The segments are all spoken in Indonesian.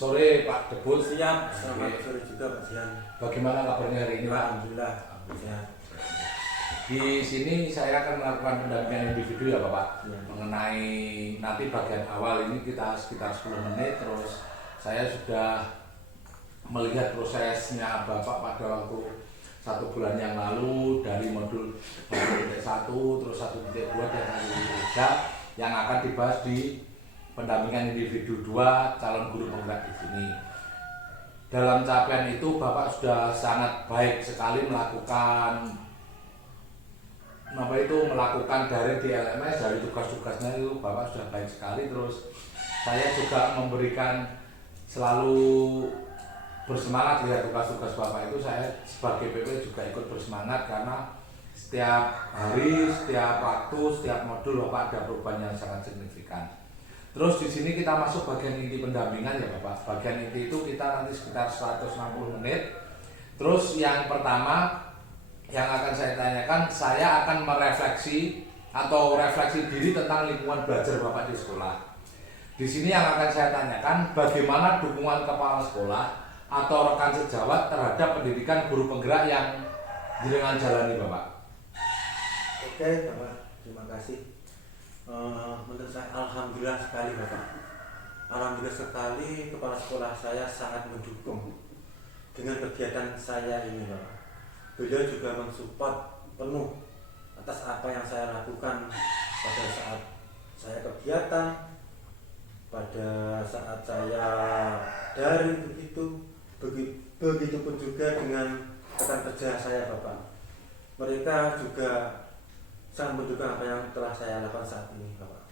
sore Pak Debut. Siap, selamat sore juga Pak Jian. Bagaimana kabarnya hari ini Pak? Alhamdulillah, sehat. Di sini saya akan melakukan pendampingan individu ya Bapak, Ya. mengenai nanti bagian awal ini kita sekitar 10 menit, terus saya sudah melihat prosesnya Bapak pada waktu 1 bulan yang lalu dari modul 1.1 terus 1.2 dan 1.3 yang akan dibahas di pendampingan individu 2 calon guru penggerak di sini. Dalam capaian itu Bapak sudah sangat baik sekali melakukan dari di LMS, dari tugas-tugasnya itu Bapak sudah baik sekali. Terus saya juga memberikan selalu bersemangat lihat tugas-tugas Bapak itu. Saya sebagai PP juga ikut bersemangat karena setiap hari, setiap waktu, setiap modul Bapak ada perubahan yang sangat signifikan. Terus di sini kita masuk bagian inti pendampingan ya Bapak. Bagian inti itu kita nanti sekitar 160 menit. Terus yang pertama yang akan saya tanyakan, saya akan merefleksi atau refleksi diri tentang lingkungan belajar Bapak di sekolah. Di sini yang akan saya tanyakan, bagaimana dukungan kepala sekolah atau rekan sejawat terhadap pendidikan guru penggerak yang jenengan jalani Bapak. Oke Bapak, terima kasih. Menurut saya alhamdulillah sekali Bapak. Alhamdulillah sekali kepala sekolah saya sangat mendukung dengan kegiatan saya ini Bapak. Beliau juga mensupport penuh atas apa yang saya lakukan pada saat saya kegiatan, pada saat saya daring begitu pun juga dengan rekan kerja saya Bapak. Mereka juga sangat mendukung apa yang telah saya lakukan saat ini Bapak.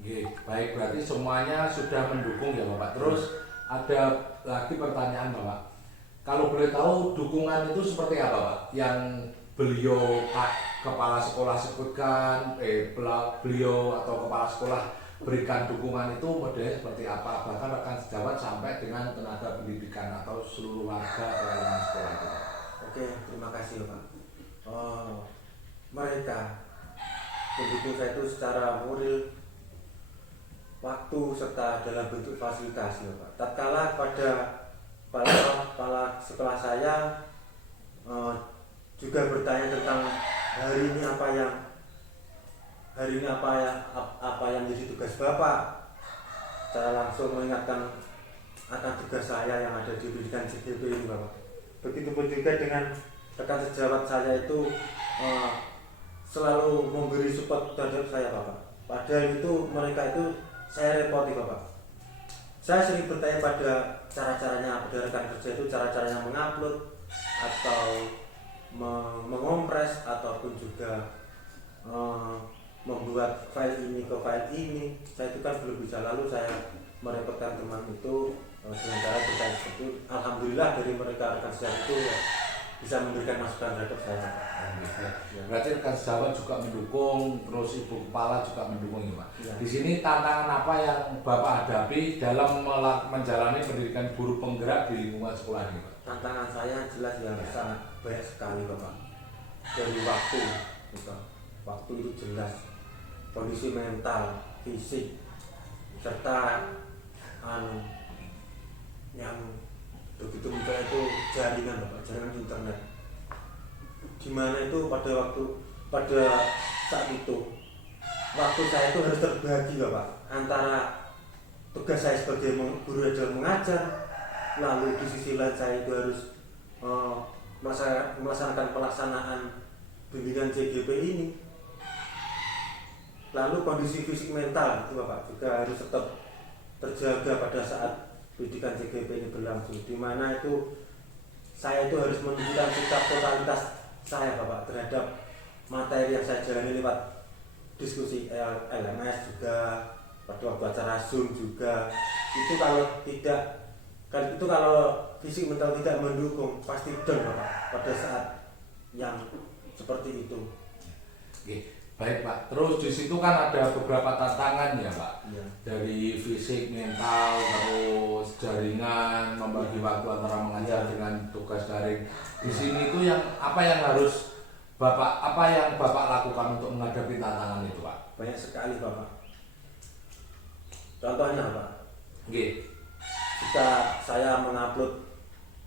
Oke, baik, berarti semuanya sudah mendukung ya Bapak. Terus ada lagi pertanyaan Bapak. Kalau boleh tahu dukungan itu seperti apa Pak? Yang beliau Pak Kepala Sekolah sebutkan, beliau atau Kepala Sekolah berikan dukungan itu modelnya seperti apa? Bahkan rekan sejawat sampai dengan tenaga pendidikan atau seluruh warga dalam sekolah itu. Oke, terima kasih Pak. Mereka mendukung saya itu secara moral, waktu serta dalam bentuk fasilitasi Pak. Tatkala pada kepala sekolah saya juga bertanya tentang hari ini apa yang menjadi tugas Bapak. Saya langsung mengingatkan akan tugas saya yang ada di pendidikan CGP ini Bapak. Begitupun juga dengan rekan sejawat saya itu selalu memberi support terhadap saya Bapak. Padahal itu mereka itu saya repoti Bapak. Saya sering bertanya pada cara-caranya pada rekan kerja itu, cara-caranya mengupload atau mengompres ataupun juga membuat file ini ke file ini. Saya itu kan belum bisa, lalu saya merepotkan teman itu dengan cara bertanya seperti itu. Alhamdulillah dari mereka rekan kerja itu ya, bisa memberikan masukan terhadap saya. Berarti rekan sejawat juga mendukung, terus ibu kepala juga mendukung ya Pak. Ya. Di sini tantangan apa yang Bapak hadapi dalam menjalani pendidikan guru penggerak di lingkungan sekolah ini Pak? Tantangan saya jelas yang sangat banyak sekali Bapak. Dari waktu itu jelas, kondisi mental, fisik, serta yang begitu mudah itu jaringan Bapak, jaringan internet. Dimana itu pada saat itu waktu saya itu harus terbagi Bapak, antara tugas saya sebagai guru adalah mengajar, lalu di sisi lain saya itu harus melaksanakan pelaksanaan bimbingan CGP ini. Lalu kondisi fisik mental itu Bapak juga harus tetap terjaga pada saat pendidikan CGP ini berlangsung, di mana itu saya itu harus menunjukkan sikap totalitas saya Bapak terhadap materi yang saya jalani lewat diskusi LMS juga, pada waktu acara Zoom juga. Kalau fisik mental tidak mendukung, pasti down Bapak pada saat yang seperti itu. Oke, baik Pak. Terus di situ kan ada beberapa tantangan ya Pak. Ya. Dari fisik, mental, terus jaringan, membagi waktu antara mengajar dengan tugas daring. Di sini itu apa yang Bapak lakukan untuk menghadapi tantangan itu Pak? Banyak sekali Bapak. Contohnya Pak. Oke. jika saya mengupload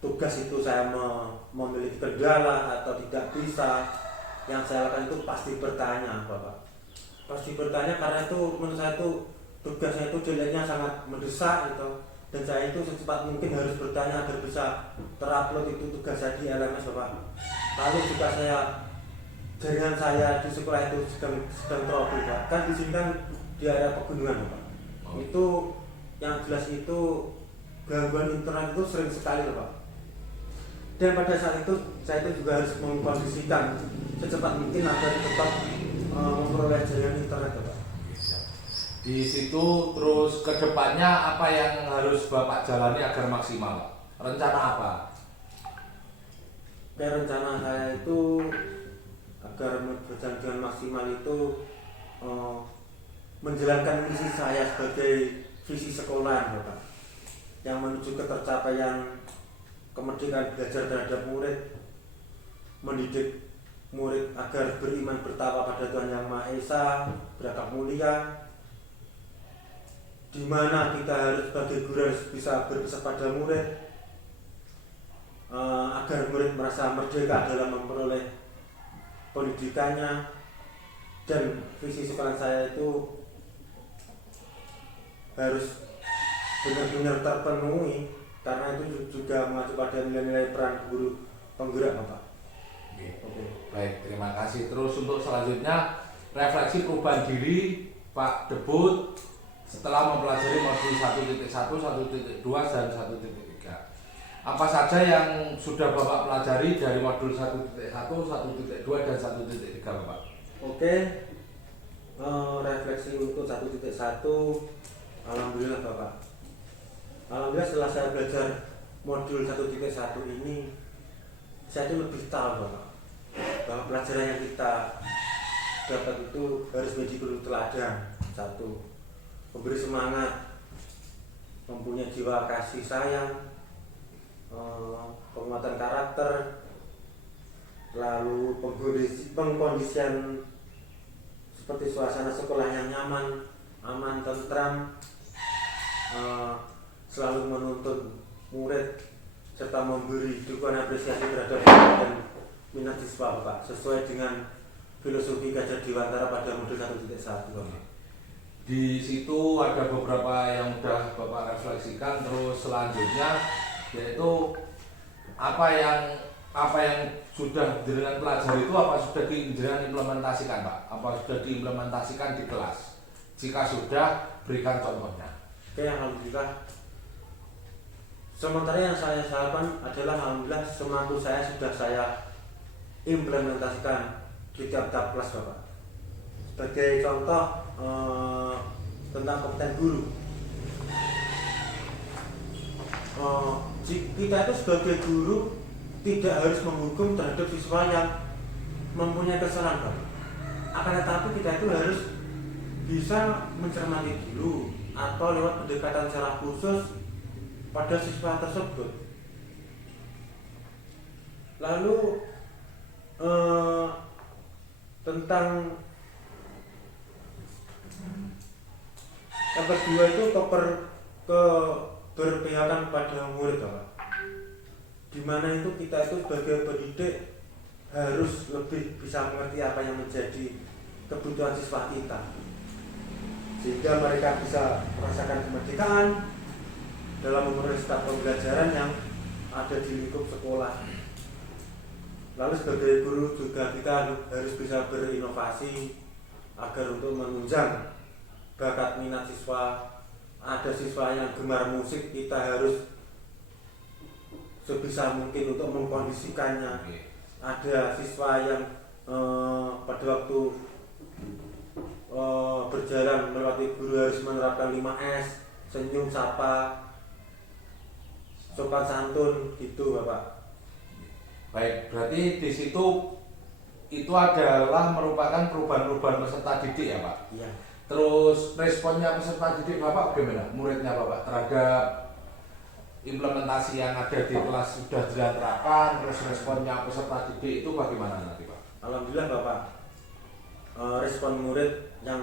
tugas itu saya memiliki kendala atau tidak bisa, yang saya lakukan itu pasti bertanya, Bapak. Pasti bertanya karena itu menurut saya itu tugasnya itu deadline-nya sangat mendesak gitu. Dan saya itu secepat mungkin harus bertanya agar bisa terupload itu tugas saya di LMS, Bapak. Lalu jika jaringan saya di sekolah itu sedang trouble, Pak. Kan di sini kan di area pegunungan, Bapak. Itu yang jelas itu gangguan internet itu sering sekali, Bapak. Dan pada saat itu saya itu juga harus mengkondisikan secepat mungkin agar tetap memperoleh jaringan internet, Bapak. Di situ terus kedepannya apa yang harus Bapak jalani agar maksimal, Pak? Rencana apa? Rencana saya itu agar berjalan dengan maksimal itu menjalankan misi saya sebagai visi sekolah, Bapak, yang menuju ke tercapaian kemerdekaan belajar terhadap murid, mendidik murid agar beriman bertakwa pada Tuhan Yang Maha Esa, berakhlak mulia, di mana kita harus sebagai guru harus bisa berpesan pada murid agar murid merasa merdeka dalam memperoleh pendidikannya. Dan visi sekolah saya itu harus benar-benar terpenuhi karena itu juga mengacu pada nilai-nilai peran guru penggerak, Bapak. Oke. Baik, terima kasih. Terus untuk selanjutnya refleksi perubahan diri Pak Debut setelah mempelajari modul 1.1, 1.2 dan 1.3. Apa saja yang sudah Bapak pelajari dari modul 1.1, 1.2 dan 1.3, Bapak? Oke. Refleksi untuk 1.1, alhamdulillah, Bapak. Alhamdulillah setelah saya belajar modul 1.1 ini, saya itu lebih tahu, Bapak, bahwa pelajaran yang kita dapat itu harus menjadi guru teladan. Satu, memberi semangat, mempunyai jiwa kasih sayang, penguatan karakter, lalu pengkondisian seperti suasana sekolah yang nyaman, aman, tentram, selalu menuntun murid serta memberi dukungan apresiasi terhadap dan minat siswa, Bapak, sesuai dengan filosofi Gajah Dewantara pada modul 1.1, Bapak. Di situ ada beberapa yang sudah Bapak refleksikan. Terus selanjutnya yaitu apa yang sudah jenengan pelajari itu apa sudah jenengan implementasikan, Pak? Apa sudah diimplementasikan di kelas? Jika sudah, berikan contohnya. Oke, alhamdulillah. Sementara yang saya lakukan adalah alhamdulillah semampu saya sudah saya implementasikan di tiap-tiap kelas, Bapak. Sebagai contoh tentang kompeten guru, kita itu sebagai guru tidak harus menghukum terhadap siswa yang mempunyai kesalahan, Bapak. Akan tetapi kita itu harus bisa mencermati dulu atau lewat pendekatan secara khusus pada siswa tersebut. Lalu tentang yang kedua itu keberpihakan pada murid, Bapak. Di mana itu kita itu sebagai pendidik harus lebih bisa mengerti apa yang menjadi kebutuhan siswa kita, sehingga mereka bisa merasakan kemerdekaan dalam memenuhi setiap pembelajaran yang ada di lingkup sekolah. Lalu sebagai guru juga kita harus bisa berinovasi agar untuk menunjang bakat minat siswa. Ada siswa yang gemar musik, kita harus sebisa mungkin untuk mengkondisikannya. Ada siswa yang pada waktu berjalan melewati guru harus menerapkan 5S, senyum, sapa, sopan santun, gitu, Bapak. Baik, berarti di situ itu adalah merupakan perubahan-perubahan peserta didik ya, Pak? Iya. Terus responnya peserta didik Bapak bagaimana? Muridnya Bapak terhadap implementasi yang ada di kelas sudah diterapkan, terus responnya peserta didik itu bagaimana nanti, Pak? Alhamdulillah, Bapak. Respon murid yang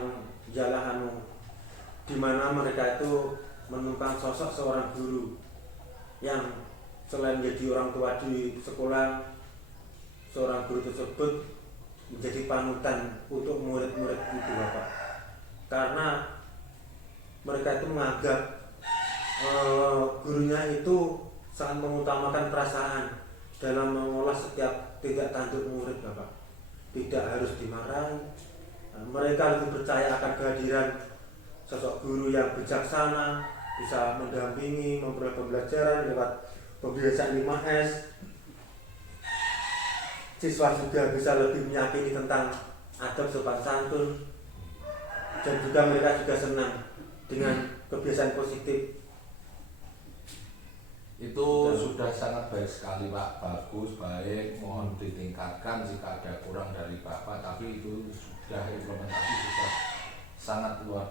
jalan di mana mereka itu menemukan sosok seorang guru yang selain menjadi orang tua di sekolah, seorang guru tersebut menjadi panutan untuk murid-murid itu Bapak. Karena mereka itu menganggap gurunya itu sangat mengutamakan perasaan dalam mengolah setiap tindak tanduk murid Bapak. Tidak harus dimarahi. Mereka lebih percaya akan kehadiran sosok guru yang bijaksana, bisa mendampingi, memperoleh pembelajaran lewat pembiasaan 5S. Siswa juga bisa lebih meyakini tentang adab sopan santun, dan juga mereka juga senang dengan kebiasaan positif. Itu sudah sangat baik sekali Pak, bagus, baik, mohon ditingkatkan jika ada kurang dari Bapak, tapi itu sudah implementasi sudah sangat luar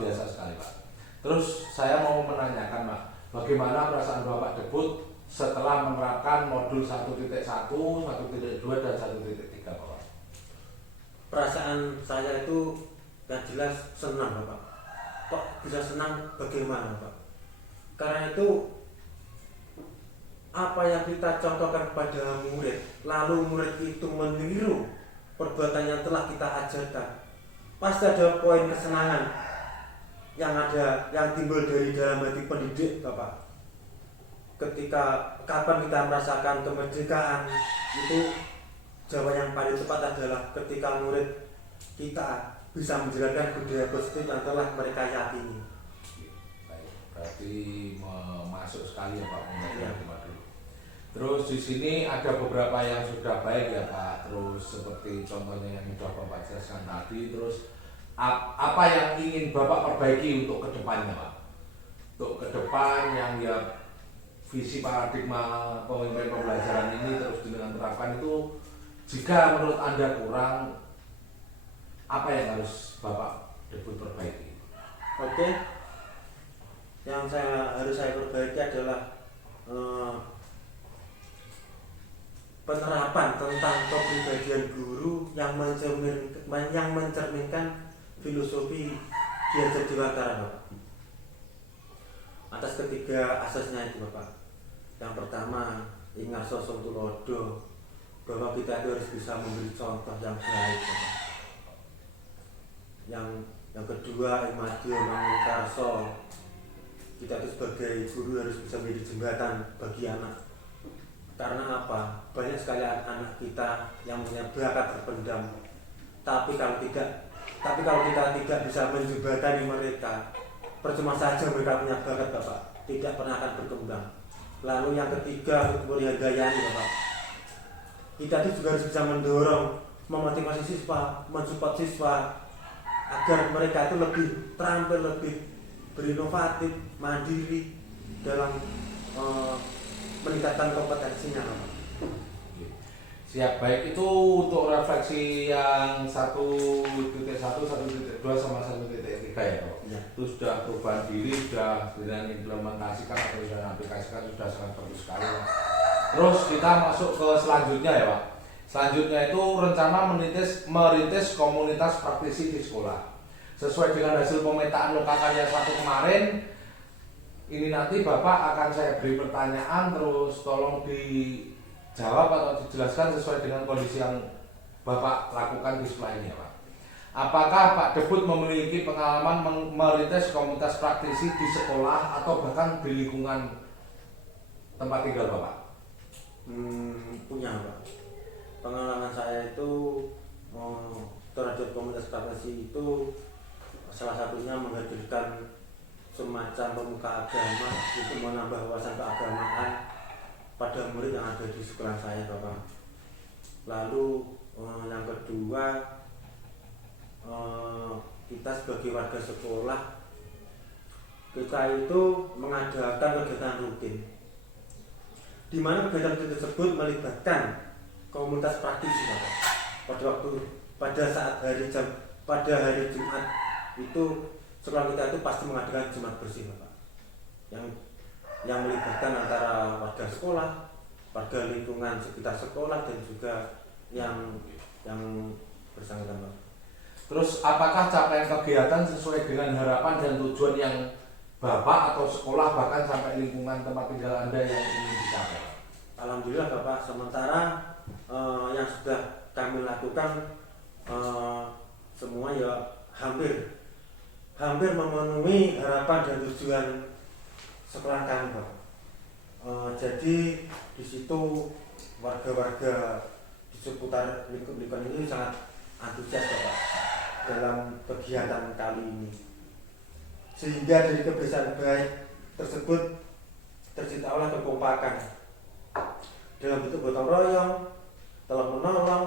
biasa sekali Pak. Terus saya mau menanyakan Pak, bagaimana perasaan Bapak debut setelah menerapkan modul 1.1, 1.2 dan 1.3 Bapak? Perasaan saya itu yang jelas senang Bapak. Kok bisa senang bagaimana Pak? Karena itu apa yang kita contohkan kepada murid, lalu murid itu meniru perbuatan yang telah kita ajarkan, pasti ada poin kesenangan yang timbul dari dalam hati pendidik Bapak. Ketika kapan kita merasakan kemerdekaan, itu jawaban yang paling tepat adalah ketika murid kita bisa menjalankan budaya positif yang telah mereka yakini. Berarti masuk sekali ya Pak dulu. Terus di sini ada beberapa yang sudah baik ya Pak. Terus seperti contohnya yang sudah Bapak jelaskan tadi. Terus apa yang ingin Bapak perbaiki untuk kedepannya Pak? Untuk ke depan yang ya visi paradigma pemimpin pembelajaran ini terus dengan terapkan itu, jika menurut Anda kurang, apa yang harus Bapak debut perbaiki? Oke. Yang harus saya perbaiki adalah penerapan tentang kepribadian guru yang mencerminkan filosofi Ki Dewantara Bapak. Atas ketiga asasnya itu Bapak. Yang pertama, ingat sosok tulodo, bahwa kita itu harus bisa memberi contoh yang baik Bapak. Yang kedua, imadio mangunkarso, kita itu sebagai guru harus bisa menjadi jembatan bagi anak. Karena apa? Banyak sekali anak kita yang punya bakat terpendam. Tapi kalau kita tidak bisa menjembatani mereka, percuma saja mereka punya bakat Bapak, tidak pernah akan berkembang. Lalu yang ketiga, Murihadayani Bapak. Kita itu juga harus bisa mendorong, memotivasi siswa, mensupport siswa agar mereka itu lebih terampil, lebih berinovatif, mandiri dalam meningkatkan kompetensinya. Siap, baik. Itu untuk refleksi yang 1.1, 1.2 sama 1.3 ya Pak. Ya. Itu sudah perubahan diri, sudah dengan implementasikan atau sudah aplikasikan, sudah sangat bagus sekali Pak. Terus kita masuk ke selanjutnya ya Pak. Selanjutnya itu rencana merintis komunitas praktisi di sekolah. Sesuai dengan hasil pemetaan Lokakarya 1 kemarin, ini nanti Bapak akan saya beri pertanyaan, terus tolong dijawab atau dijelaskan sesuai dengan kondisi yang Bapak lakukan di sekolah ini ya Pak. Apakah Pak Debut memiliki pengalaman merintis komunitas praktisi di sekolah atau bahkan di lingkungan tempat tinggal Bapak? Punya Pak. Pengalaman saya itu terhadap komunitas praktisi itu salah satunya menghadirkan semacam pemuka agama untuk menambah wawasan keagamaan pada murid yang ada di sekolah saya Bapak. Lalu yang kedua, kita sebagai warga sekolah, kita itu mengadakan kegiatan rutin, di mana kegiatan tersebut melibatkan komunitas praktisi Bapak. Pada hari Jumat itu sekolah kita itu pasti mengadakan Jumat bersih Bapak, yang melibatkan antara warga sekolah, warga lingkungan sekitar sekolah, dan juga yang bersangkutan Bapak. Terus apakah capaian kegiatan sesuai dengan harapan dan tujuan yang Bapak atau sekolah bahkan sampai lingkungan tempat tinggal Anda yang ingin dicapai? Alhamdulillah Bapak, sementara yang sudah kami lakukan semua ya hampir memenuhi harapan dan tujuan sekolah kami Bapak. Jadi di situ warga-warga di seputar lingkungan ini sangat antusias Bapak dalam kegiatan kali ini, sehingga dari kebiasaan baik tersebut terciptalah kekompakan dalam bentuk gotong royong, tolong menolong,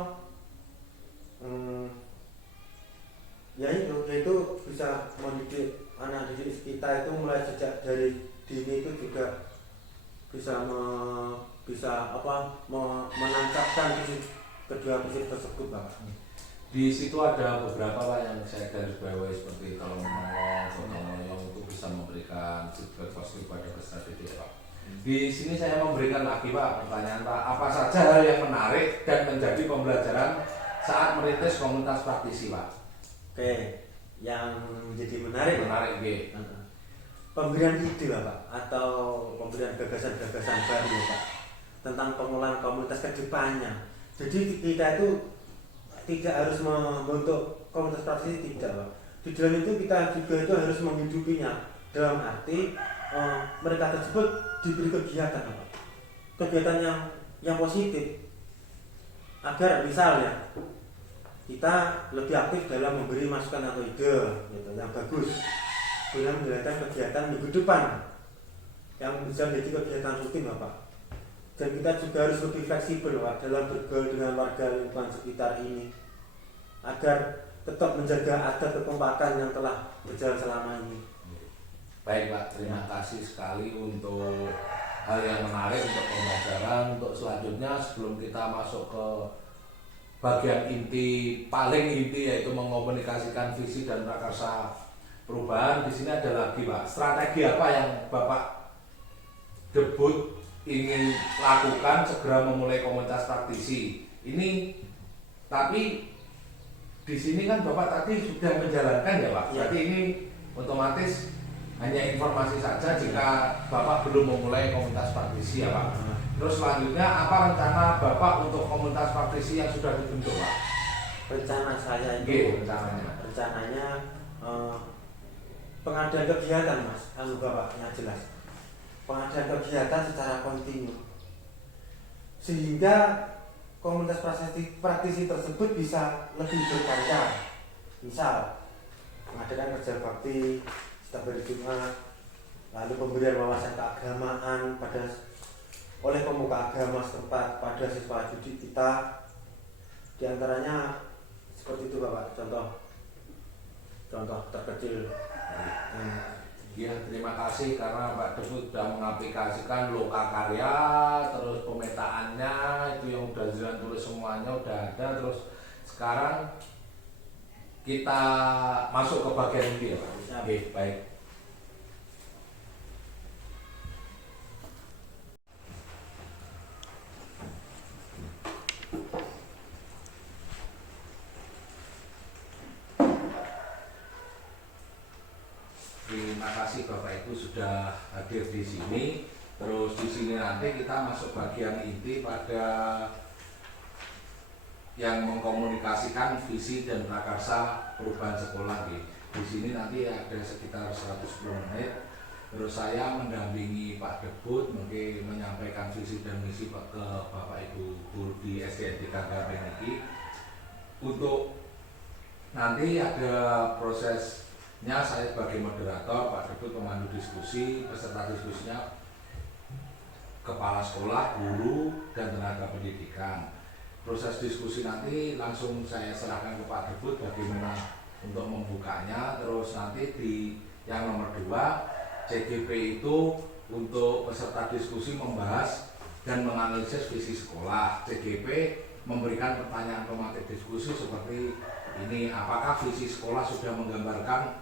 yaitu bisa mendidik anak didik kita itu mulai sejak dari dini itu juga bisa menancapkan kedua visi tersebut Pak. Di situ ada beberapa Pak yang saya garis bawahi seperti tolong menolong, gotong royong itu bisa memberikan feedback positif pada peserta didik Pak. Di sini saya memberikan lagi Pak pertanyaan Pak, apa saja hal yang menarik dan menjadi pembelajaran saat merintis komunitas praktisi Pak? Oke, yang menjadi menarik G. Pemberian ide Pak, atau pemberian gagasan-gagasan baru Pak tentang pengelolaan komunitas ke depannya. Jadi kita itu tidak harus membentuk komunitas praktisi, tidak Pak. Di dalam itu kita juga itu harus menghidupinya, dalam arti mereka tersebut diberi kegiatan Pak. Kegiatan yang positif, agar misalnya kita lebih aktif dalam memberi masukan atau ide gitu, yang bagus guna menjalankan kegiatan minggu depan yang bisa menjadi kegiatan rutin Bapak. Dan kita juga harus lebih fleksibel Pak dalam bergaul dengan warga lingkungan sekitar ini, agar tetap menjaga adat kekompakan yang telah berjalan selama ini. Baik Pak, terima kasih sekali untuk hal yang menarik, untuk pembelajaran. Untuk selanjutnya sebelum kita masuk ke bagian paling inti yaitu mengkomunikasikan visi dan prakarsa perubahan, di sini ada lagi Pak, strategi apa yang Bapak debut ingin lakukan segera memulai komunitas praktisi ini? Tapi di sini kan Bapak tadi sudah menjalankan ya Pak, berarti ini otomatis hanya informasi saja jika Bapak belum memulai komunitas praktisi ya Pak. Terus selanjutnya apa rencana Bapak untuk komunitas praktisi yang sudah dibentuk Pak? Rencana saya itu rencananya pengadaan kegiatan Mas, Bapak yang jelas. Pengadaan kegiatan secara kontinu, sehingga komunitas praktisi tersebut bisa lebih berkarya. Misal mengadakan kerja bakti setiap hari Jumat, lalu pemberian wawasan keagamaan oleh pemuka agama setempat pada siswa didik kita. Di antaranya seperti itu Bapak, contoh terkecil. Ya, terima kasih karena Pak Debut sudah mengaplikasikan lokakarya, terus pemetaannya itu yang udah jalan tulis semuanya udah ada. Terus sekarang kita masuk ke bagian ini ya Pak. Oke, baik. Terima kasih Bapak Ibu sudah hadir di sini. Terus di sini nanti kita masuk bagian inti pada yang mengkomunikasikan visi dan prakarsa perubahan sekolah. Di sini nanti ada sekitar 110 menit. Terus saya mendampingi Pak Debut mungkin menyampaikan visi dan misi ke Bapak Ibu guru di SDN 3 Gampeng ini. Untuk nanti ada prosesnya, saya sebagai moderator, Pak Debut pemandu diskusi, peserta diskusinya kepala sekolah, guru, dan tenaga pendidikan. Proses diskusi nanti langsung saya serahkan ke Pak Debut bagaimana untuk membukanya. Terus nanti di yang nomor 2 CGP itu untuk peserta diskusi membahas dan menganalisis visi sekolah. CGP memberikan pertanyaan tematik diskusi seperti ini, apakah visi sekolah sudah menggambarkan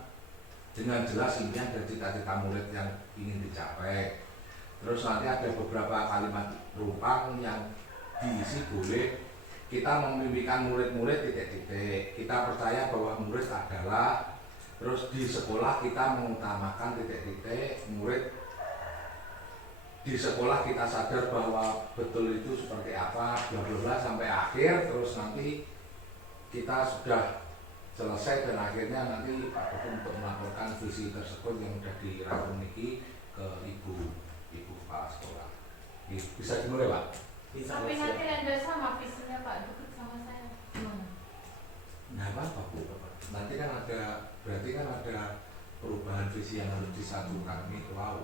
dengan jelas impian dan cita-cita murid yang ingin dicapai. Terus nanti ada beberapa kalimat rumpang yang diisi boleh kita memimpikan murid-murid titik-titik. Kita percaya bahwa murid adalah Terus di sekolah kita mengutamakan titik-titik murid. Di sekolah kita sadar bahwa betul itu seperti apa, bla bla bla sampai akhir. Terus nanti kita sudah selesai dan akhirnya nanti Pak Ketum untuk melaporkan visi tersebut yang sudah dirangkum niki ke ibu kepala sekolah. Bisa dimulai Pak? Bisa. Tapi nanti ada sama visinya Pak Dukut sama saya. Gimana? Nah apa Bu? Nanti kan berarti kan ada perubahan visi yang harus disatukan itu wow.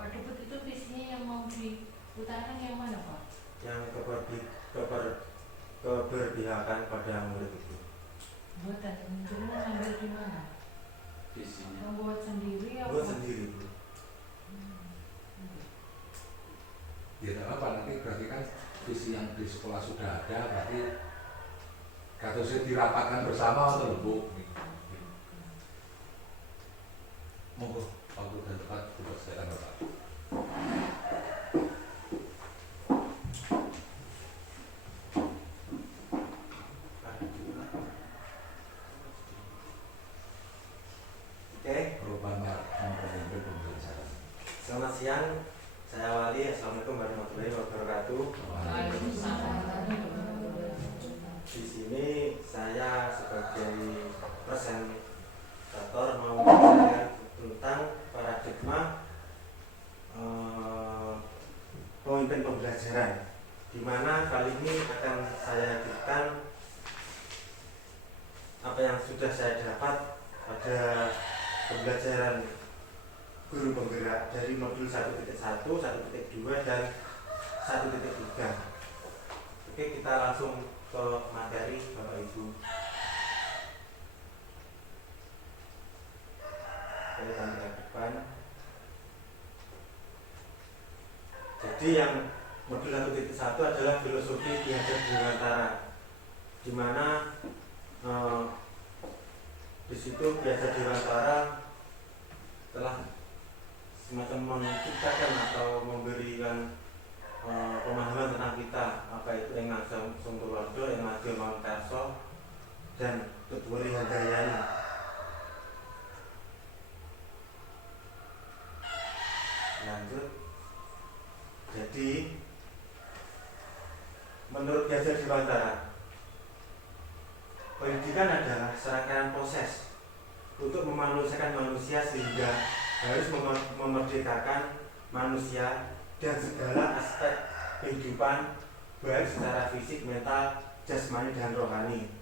Pak Dukut itu visinya yang mau diutarakan yang mana Pak? Yang keberpihakan pada murid itu. Buatan sendiri ngambil di mana? Visinya. Membuat sendiri apa? Buat sendiri Bu. Ya tidak apa nanti berarti kan visi yang di sekolah sudah ada berarti katanya dirapatkan bersama untuk Bu. Monggo waktu dan tempat dipersilakan Bapak. Oke. Perubahan memimpin pembelajaran. Selamat siang. Saya Wali. Assalamualaikum warahmatullahi wabarakatuh. Di sini saya sebagai presentator mau menjelaskan tentang paradigma pemimpin pembelajaran, di mana kali ini akan saya hadirkan apa yang sudah saya dapat pada pembelajaran guru penggerak dari modul 1.1, 1.2 dan 1.3. Oke, kita langsung ke materi Bapak Ibu. Oke, tanda depan. Jadi yang modul 1.1 adalah filosofi diajar Dewantara, di mana di situ Diajar Dewantara telah semacam menciptakan atau memberikan pemahaman tentang kita, apa itu Engajeng Sungkurwardo, Engajeng Mangkarso, dan Tutwali Handayani. Lanjut. Jadi menurut Diajar Dewantara, pendidikan adalah serangkaian proses untuk memanusiakan manusia sehingga harus memerdekakan manusia dan segala aspek kehidupan baik secara fisik, mental, jasmani, dan rohani.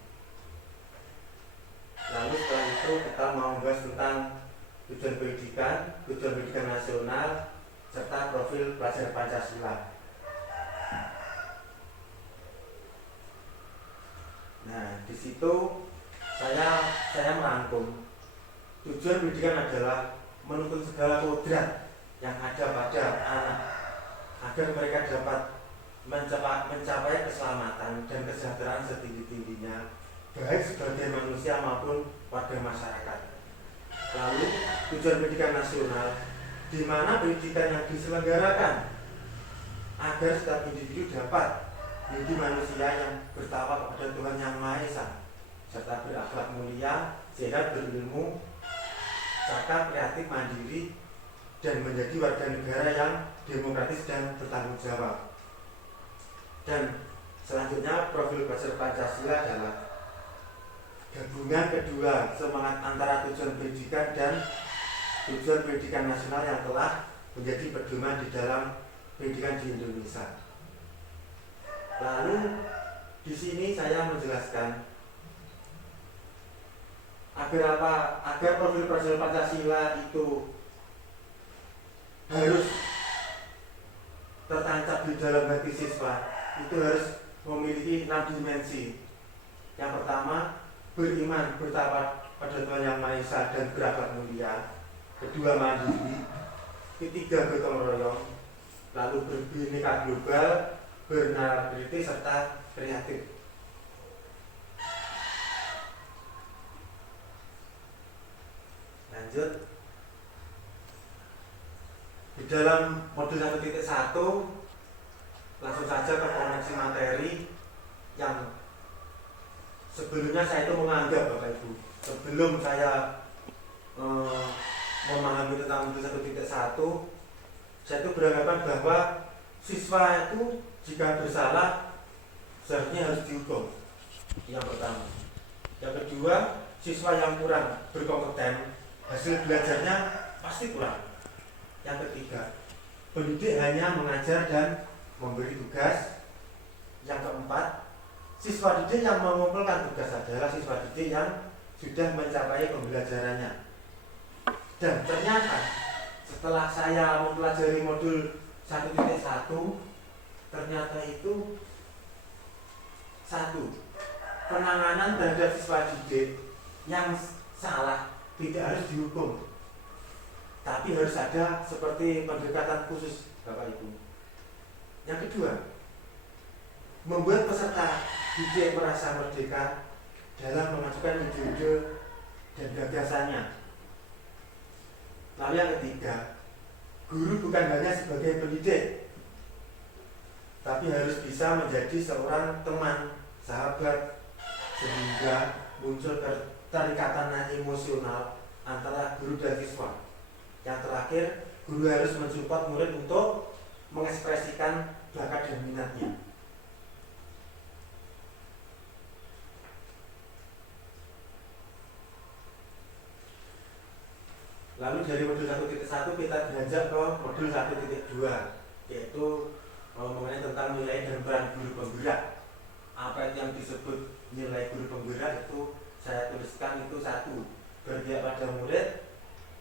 Lalu setelah itu kita mau membahas tentang tujuan pendidikan nasional, serta profil pelajar Pancasila. Nah, di situ saya merangkum tujuan pendidikan adalah menuntun segala kodrat yang ada pada anak agar mereka dapat mencapai keselamatan dan kesejahteraan setinggi-tingginya baik sebagai manusia maupun warga masyarakat. Lalu tujuan pendidikan nasional, di mana pendidikan yang diselenggarakan agar setiap individu dapat menjadi manusia yang bertakwa kepada Tuhan Yang Maha Esa, serta berakhlak mulia, sehat, berilmu, cakap, kreatif, mandiri, dan menjadi warga negara yang demokratis dan bertanggung jawab. Dan selanjutnya profil pelajar Pancasila adalah gabungan kedua semangat antara tujuan pendidikan dan tujuan pendidikan nasional yang telah menjadi pedoman di dalam pendidikan di Indonesia. Lalu di sini saya menjelaskan agar profil pelajar Pancasila itu harus tertancap di dalam hati siswa, itu harus memiliki 6 dimensi. Yang pertama, beriman, bertakwa pada Tuhan Yang Maha Esa dan berakhlak mulia. Kedua, mandiri. Ketiga, gotong royong. Lalu berbineka global, bernarasi, serta kreatif. Lanjut. Di dalam modul 1.1 langsung saja ke koneksi materi yang sebelumnya saya itu menganggap Bapak Ibu, sebelum saya memahami tentang modul 1.1, saya itu beranggapan bahwa siswa itu jika bersalah seharusnya harus dihukum. Yang pertama. Yang kedua, siswa yang kurang berkompeten, hasil belajarnya pasti kurang. Yang ketiga, pendidik hanya mengajar dan memberi tugas. Yang keempat, siswa didik yang mengumpulkan tugas adalah siswa didik yang sudah mencapai pembelajarannya. Dan ternyata setelah saya mempelajari modul 1.1, ternyata itu satu, penanganan terhadap siswa didik yang salah tidak harus dihukum, tapi harus ada seperti pendekatan khusus Bapak Ibu. Yang kedua, membuat peserta didik merasa merdeka dalam mengajukan ide-ide dan gagasannya. Lalu yang ketiga, guru bukan hanya sebagai pendidik, tapi harus bisa menjadi seorang teman, sahabat, sehingga muncul keterikatan emosional antara guru dan siswa. Yang terakhir, guru harus mensupport murid untuk mengekspresikan bakat dan minatnya. Lalu dari modul 1.1 kita beranjak ke modul 1.2, yaitu mengenai tentang nilai dan peran guru penggerak. Apa itu yang disebut nilai guru penggerak? Itu saya tuliskan itu satu, berpihak pada murid,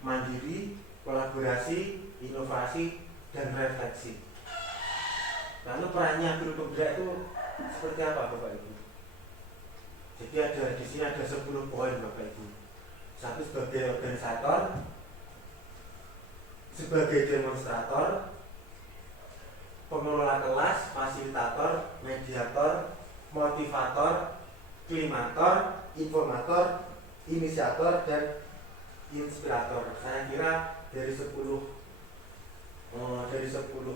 mandiri, kolaborasi, inovasi, dan refleksi. Lalu perannya guru penggerak itu seperti apa Bapak Ibu? Jadi di sini ada 10 poin Bapak Ibu. Satu, sebagai organisator, sebagai demonstrator, pengelola kelas, fasilitator, mediator, motivator, klimator, informator, inisiator, dan inspirator. Saya kira dari 10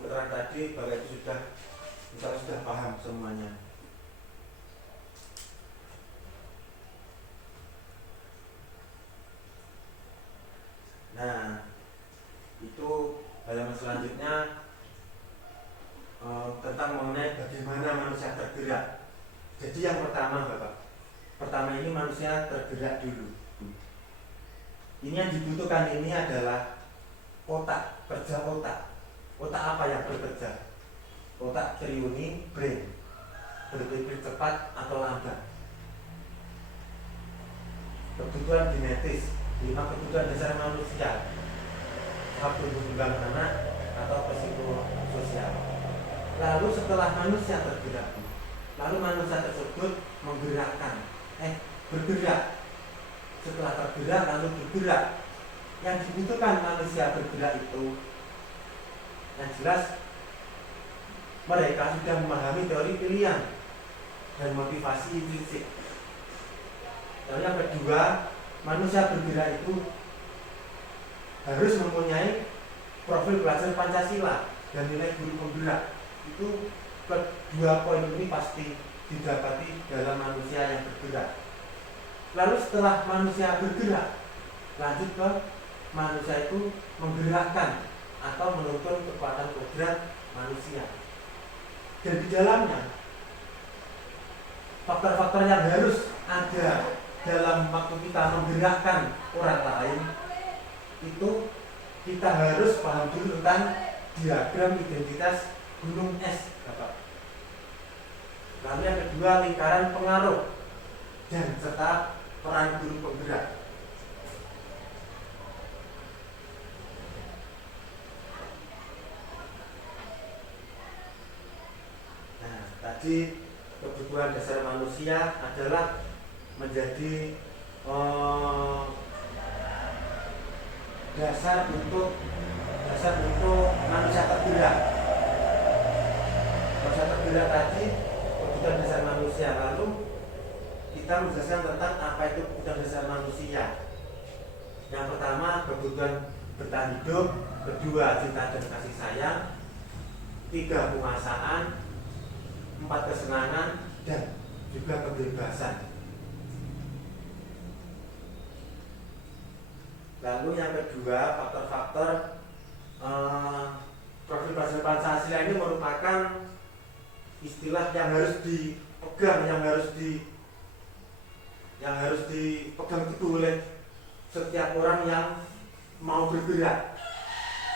keterangan tadi Bapak Ibu sudah paham semuanya. Nah, itu halaman selanjutnya tentang mengenai bagaimana manusia tergerak. Jadi yang pertama ini manusia tergerak dulu. Ini yang dibutuhkan ini adalah otak, kerja otak. Otak apa yang bekerja? Otak triuni, brain, berpikir cepat atau lambat. Kebutuhan genetis, 5 kebutuhan dasar manusia, tahap tumbuh kembang anak atau psikososial. Lalu setelah manusia tergerak, lalu manusia tersebut bergerak. Setelah tergerak lalu bergerak. Yang dibutuhkan manusia bergerak itu, yang jelas mereka sudah memahami teori pilihan dan motivasi implisit. Lalu yang kedua, manusia bergerak itu harus mempunyai profil belajar Pancasila dan nilai guru penggerak. Itu kedua poin ini pasti didapati dalam manusia yang bergerak. Lalu setelah manusia bergerak, lanjut ke manusia itu menggerakkan atau menuntun kekuatan kodrat manusia. Dan di dalamnya faktor-faktor yang harus ada dalam waktu kita menggerakkan orang lain itu kita harus paham dulu tentang diagram identitas gunung es, Bapak. Lalu yang kedua, lingkaran pengaruh dan serta peran guru penggerak. Nah, tadi kebutuhan dasar manusia adalah menjadi dasar untuk manusia tergerak. Manusia tergerak tadi kebutuhan dasar manusia. Lalu kita menjelaskan tentang apa itu kebutuhan dasar manusia. Yang pertama, kebutuhan bertahan hidup. Kedua, cinta dan kasih sayang. 3, penguasaan. 4, kesenangan. Dan juga kebebasan. Lalu yang kedua, faktor-faktor profil Pancasila Pancasila ini merupakan istilah yang harus dipegang, yang harus dipegang teguh oleh setiap orang yang mau bergerak.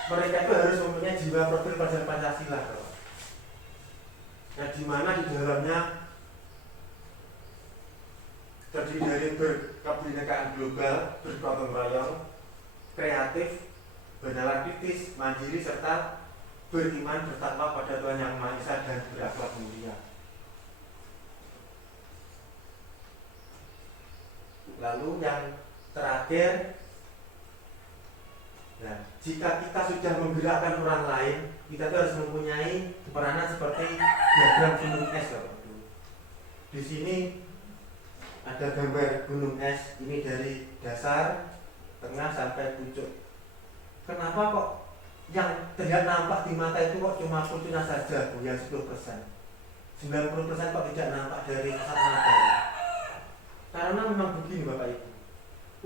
Mereka itu harus mempunyai jiwa profil Pancasila. Nah, di mana di dalamnya terdiri dari berkebinekaan global, bergotong royong, kreatif, bernalar kritis, mandiri, serta beriman bertakwa pada Tuhan Yang Maha Esa dan berakhlak mulia. Lalu yang terakhir, nah, jika kita sudah menggerakkan orang lain, kita harus mempunyai peranan seperti diagram gunung es. Di sini ada gambar gunung es, ini dari dasar, tengah sampai puncak. Kenapa kok yang terlihat nampak di mata itu kok cuma puncaknya saja, Bu, yang 10%? 90% kok tidak nampak dari kasat mata. Karena memang begini Bapak Ibu,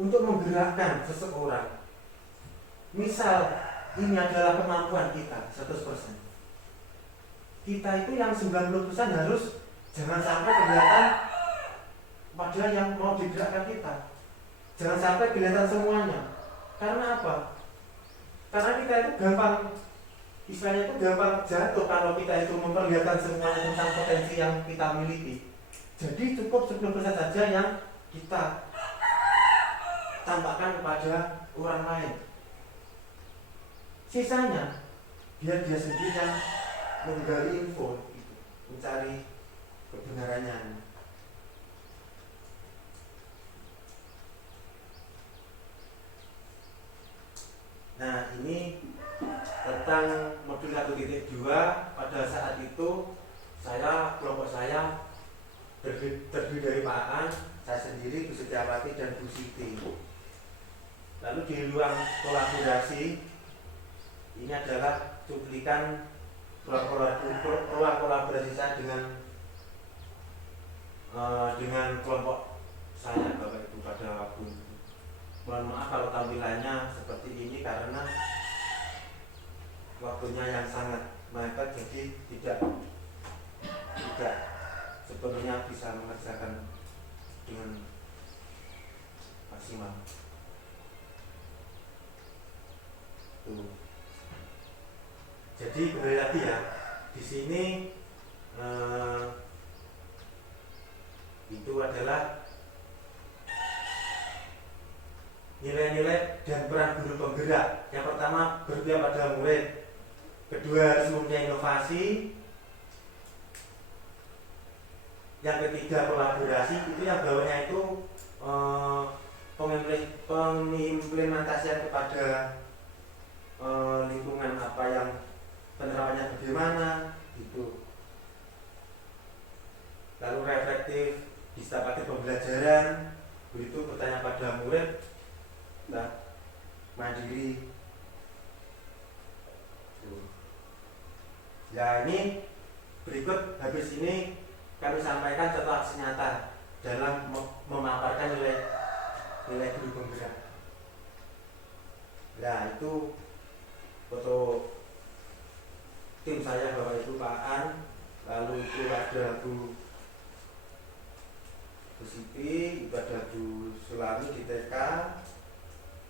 untuk menggerakkan seseorang, misal ini adalah kemampuan kita 100%, kita itu yang 90% harus jangan sampai kelihatan pada yang mau digerakkan kita. Jangan sampai kelihatan semuanya. Karena apa? Karena kita itu gampang, istilahnya itu gampang jatuh kalau kita itu memperlihatkan semuanya tentang potensi yang kita miliki. Jadi cukup 10% saja yang kita tampakkan kepada orang lain. Sisanya biar dia sendiri yang menggali info, mencari kebenarannya. Nah, ini tentang modul 1.2. Pada saat itu kelompok saya terdiri dari Pak Aan, saya sendiri, Bu Setiawati, dan Bu Siti. Lalu di ruang kolaborasi ini adalah cuplikan ruang kolaborasi saya dengan kelompok saya Bapak Ibu pada waktu itu. Mohon maaf kalau tampilannya seperti ini karena waktunya yang sangat mepet, jadi tidak sepenuhnya bisa mengerjakan dengan maksimal. Tuh. Jadi kembali lagi ya, di sini itu adalah nilai-nilai dan peran guru penggerak. Yang pertama, berpihak pada murid. Kedua, harus mempunyai inovasi. Yang ketiga, kolaborasi. Itu yang bawahnya itu pengimplementasian kepada lingkungan, apa yang penerapannya bagaimana itu. Lalu reflektif, disepakati pembelajaran, begitu bertanya pada murid, nah, mandiri. Ya, ini berikut habis ini kami sampaikan contoh aksi nyata dalam memaparkan nilai guru penggerak. Nah, itu foto tim saya Bapak Ibu Pak Aan, lalu itu ada Bu Siti, itu ada Bu Sulami di TK,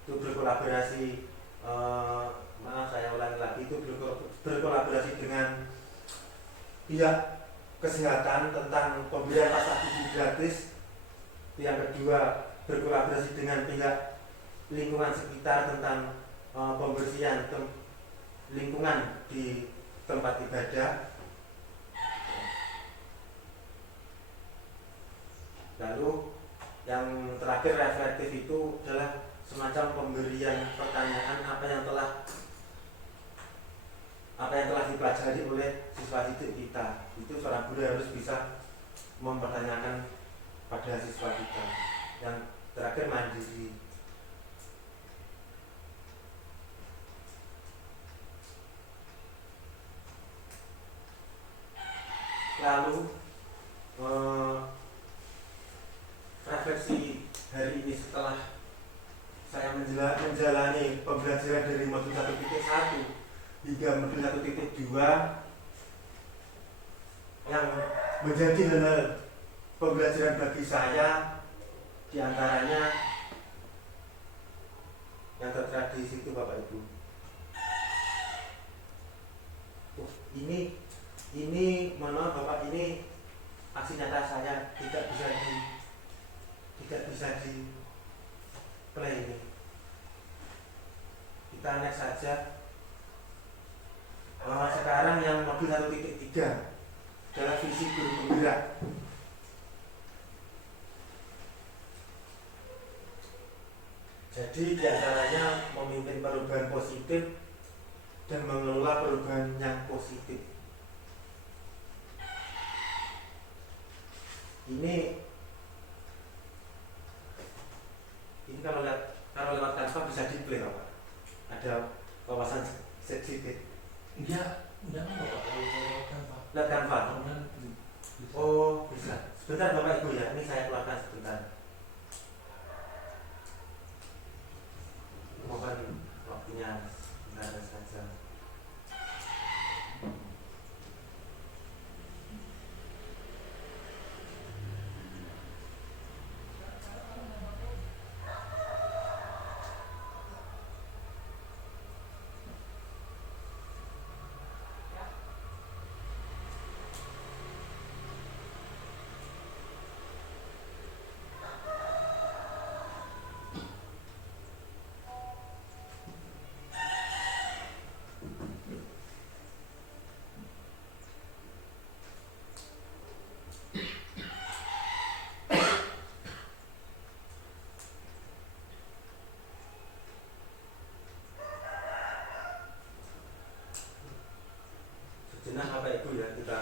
itu berkolaborasi, maaf saya ulangi lagi, itu berkolaborasi dengan pihak kesehatan tentang pemberian pasar gizi gratis. Yang kedua, berkolaborasi dengan pihak lingkungan sekitar tentang pembersihan lingkungan di tempat ibadah. Lalu yang terakhir, reflektif, itu adalah semacam pemberian pertanyaan apa yang telah dipelajari oleh siswa didik kita. Itu seorang guru harus bisa mempertanyakan pada siswa kita. Yang terakhir, mandiri. Lalu refleksi hari ini setelah saya menjalani pembelajaran dari modul 1.1 hingga modul 1.2 yang menjadi hal pembelajaran bagi saya diantaranya yang tertera di situ Bapak Ibu. Ini mohon maaf Bapak, ini aksi nyata saya tidak bisa di play ini. Kita next saja. Sekarang yang modul 1.3 adalah visi guru penggerak. Jadi diantaranya memimpin perubahan positif dan mengelola perubahan yang positif. Ini kalau lewat Canva bisa di play Pak. Ada wawasan sedikit. Enggak apa Pak. Lewat Canva. Oh bisa. Sebentar Bapak Ibu ya, ini saya keluarkan sebentar. Mohon waktunya sebentar saja. Sejenak Bapak Ibu ya, kita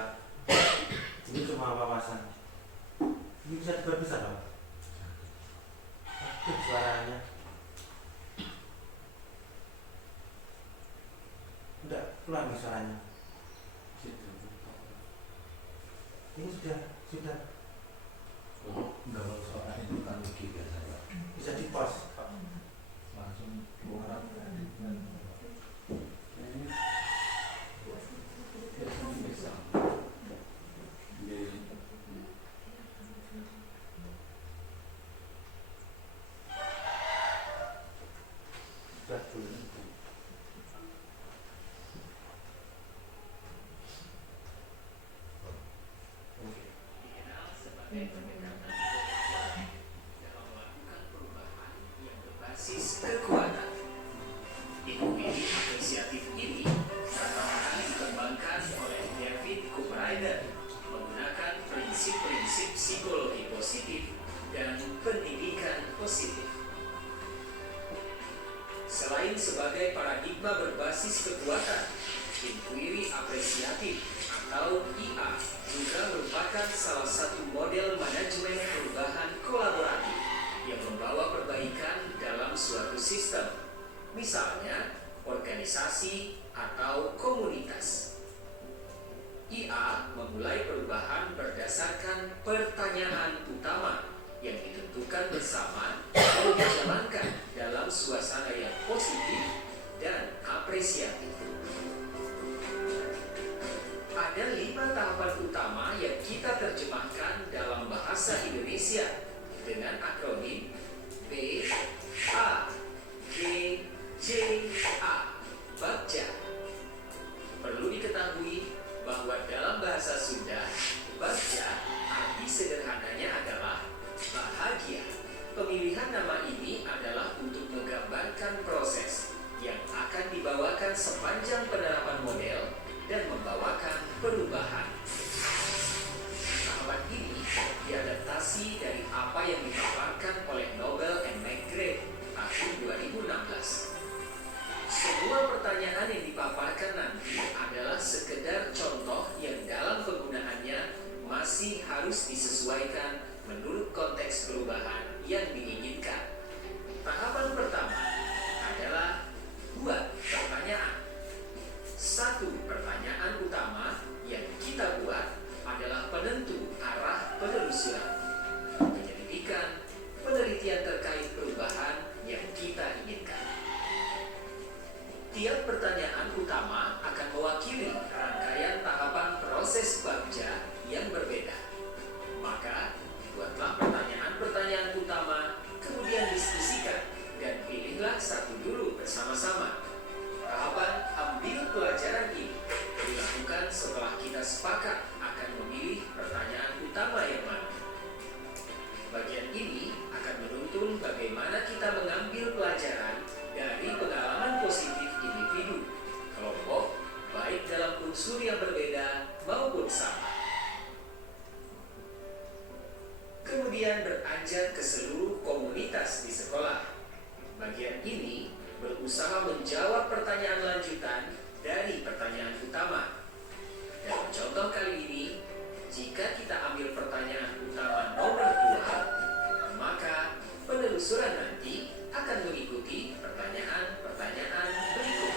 ini cuma wawasan. Ini bisa dibuat bisa Pak? Aktif suaranya. Enggak, keluar nih suaranya. Ini sudah. Enggak mau suara itu kan lagi biasa Pak. Bisa di pause Pak. Langsung keluar. Berbasis kekuatan. Ikuti apresiatif ini akan dikembangkan oleh David Cooprider menggunakan prinsip-prinsip psikologi positif dan pendidikan positif. Selain sebagai paradigma berbasis kekuatan, inquiry apresiatif atau IA juga merupakan salah satu model manajemen perubahan kolaboratif yang membawa perbaikan dalam suatu sistem, misalnya organisasi atau komunitas. IA memulai perubahan berdasarkan pertanyaan utama yang ditentukan bersama dan dijalankan dalam suasana yang positif dan apresiatif. Ada 5 tahapan utama yang kita terjemahkan dalam bahasa Indonesia dengan akronim B, A, G, J, A, Bagja. Perlu diketahui bahwa dalam bahasa Sunda, Bagja arti sederhananya adalah bahagia. Pemilihan nama ini adalah untuk menggambarkan proses yang akan dibawakan sepanjang penerapan model dan membawakan perubahan. Tahapan ini diadaptasi dari apa yang dipaparkan oleh Nobel and McGrath tahun 2016. Semua pertanyaan yang dipaparkan nanti adalah sekedar contoh yang dalam penggunaannya masih harus disesuaikan menurut konteks perubahan yang diinginkan. Tahapan pertama adalah buat pertanyaan. 1 pertanyaan utama Tiap pertanyaan utama akan mewakili rangkaian tahapan proses bagja yang berbeda. Maka, buatlah pertanyaan-pertanyaan utama, kemudian diskusikan, dan pilihlah satu dulu bersama-sama. Tahapan ambil pelajaran ini dilakukan setelah kita sepakat akan memilih pertanyaan utama yang mana. Bagian ini akan menuntun bagaimana kita mengambil pelajaran dari pengalaman positif individu, kelompok, baik dalam unsur yang berbeda maupun sama. Kemudian beranjak ke seluruh komunitas di sekolah. Bagian ini berusaha menjawab pertanyaan lanjutan dari pertanyaan utama. Dalam contoh kali ini, jika kita ambil pertanyaan utama nomor 2, maka penelusuran nanti akan mengikuti pertanyaan-pertanyaan berikut.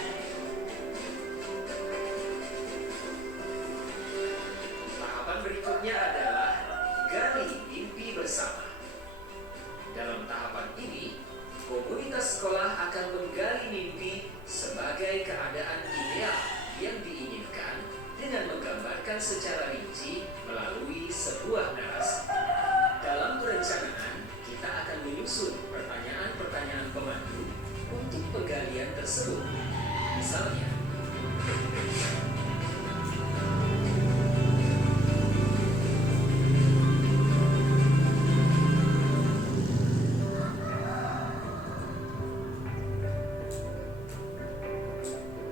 Tahapan berikutnya adalah gali mimpi bersama. Dalam tahapan ini, komunitas sekolah akan menggali mimpi sebagai keadaan ideal yang diinginkan dengan menggambarkan secara rinci melalui sebuah narasi. Dalam perencanaan, kita akan menyusun pertanyaan-pertanyaan pemandu untuk penggalian tersebut. Misalnya,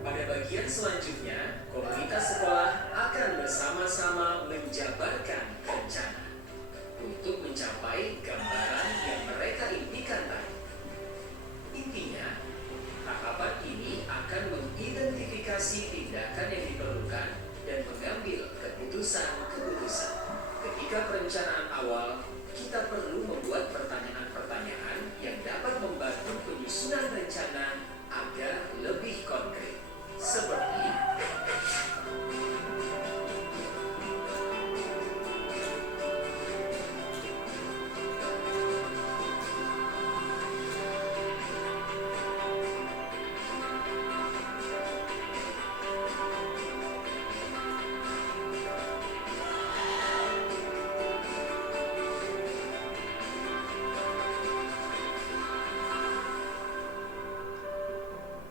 pada bagian selanjutnya, komunitas sekolah akan bersama-sama menjabarkan rencana untuk mencapai gambaran yang mereka impikan tadi. Intinya, tahapan ini akan mengidentifikasi tindakan yang diperlukan dan mengambil keputusan-keputusan. Ketika perencanaan awal, kita perlu membuat pertanyaan-pertanyaan yang dapat membantu penyusunan rencana agar lebih konkret. Seperti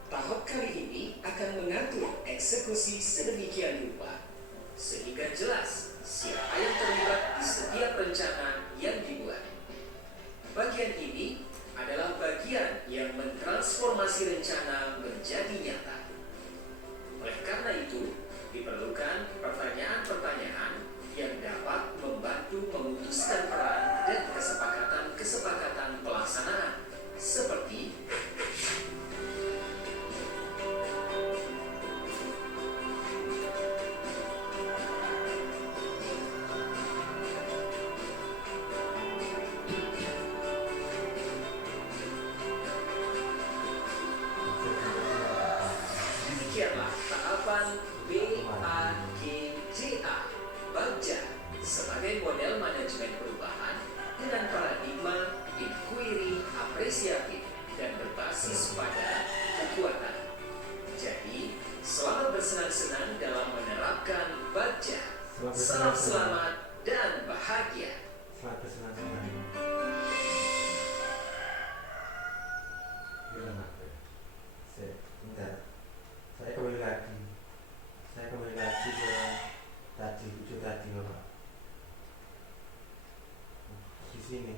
tahap kali ini akan mengatur eksekusi sedemikian rupa sehingga jelas siapa yang terlibat di setiap rencana yang dibuat. Bagian ini adalah bagian yang mentransformasi rencana menjadi nyata. Oleh karena itu, diperlukan pertanyaan-pertanyaan yang dapat membantu memutuskan peran dan kesepakatan-kesepakatan pelaksanaan, seperti demikianlah tahapan BAGJA, Bagja, sebagai model manajemen perubahan dengan paradigma inquiry apresiatif dan berbasis pada kekuatan. Jadi, selamat bersenang-senang dalam menerapkan Bagja. Salam selamat dan bahagia. Selamat bersenang-senang. Bentar. Saya kembali lagi ke tadi, lucu tadi Bapak. Di sini.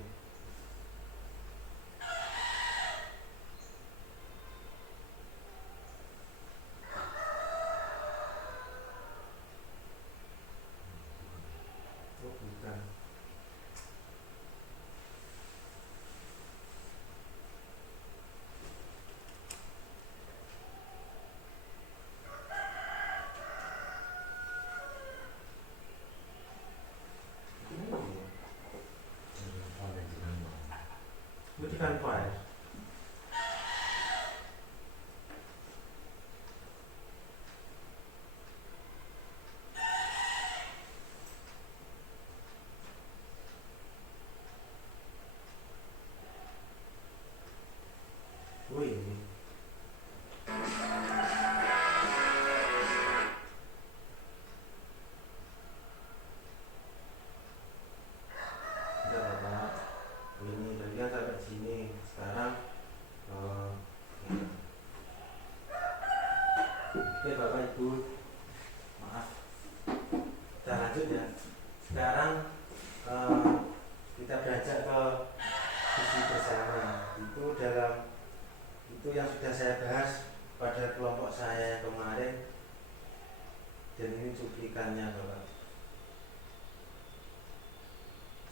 Oh bukan. Buktikan file. Oh ini. Oke Bapak Ibu, maaf. Kita lanjut ya. Sekarang kita beranjak ke visi bersama. Itu yang sudah saya bahas pada kelompok saya kemarin, dan ini cuplikannya Bapak.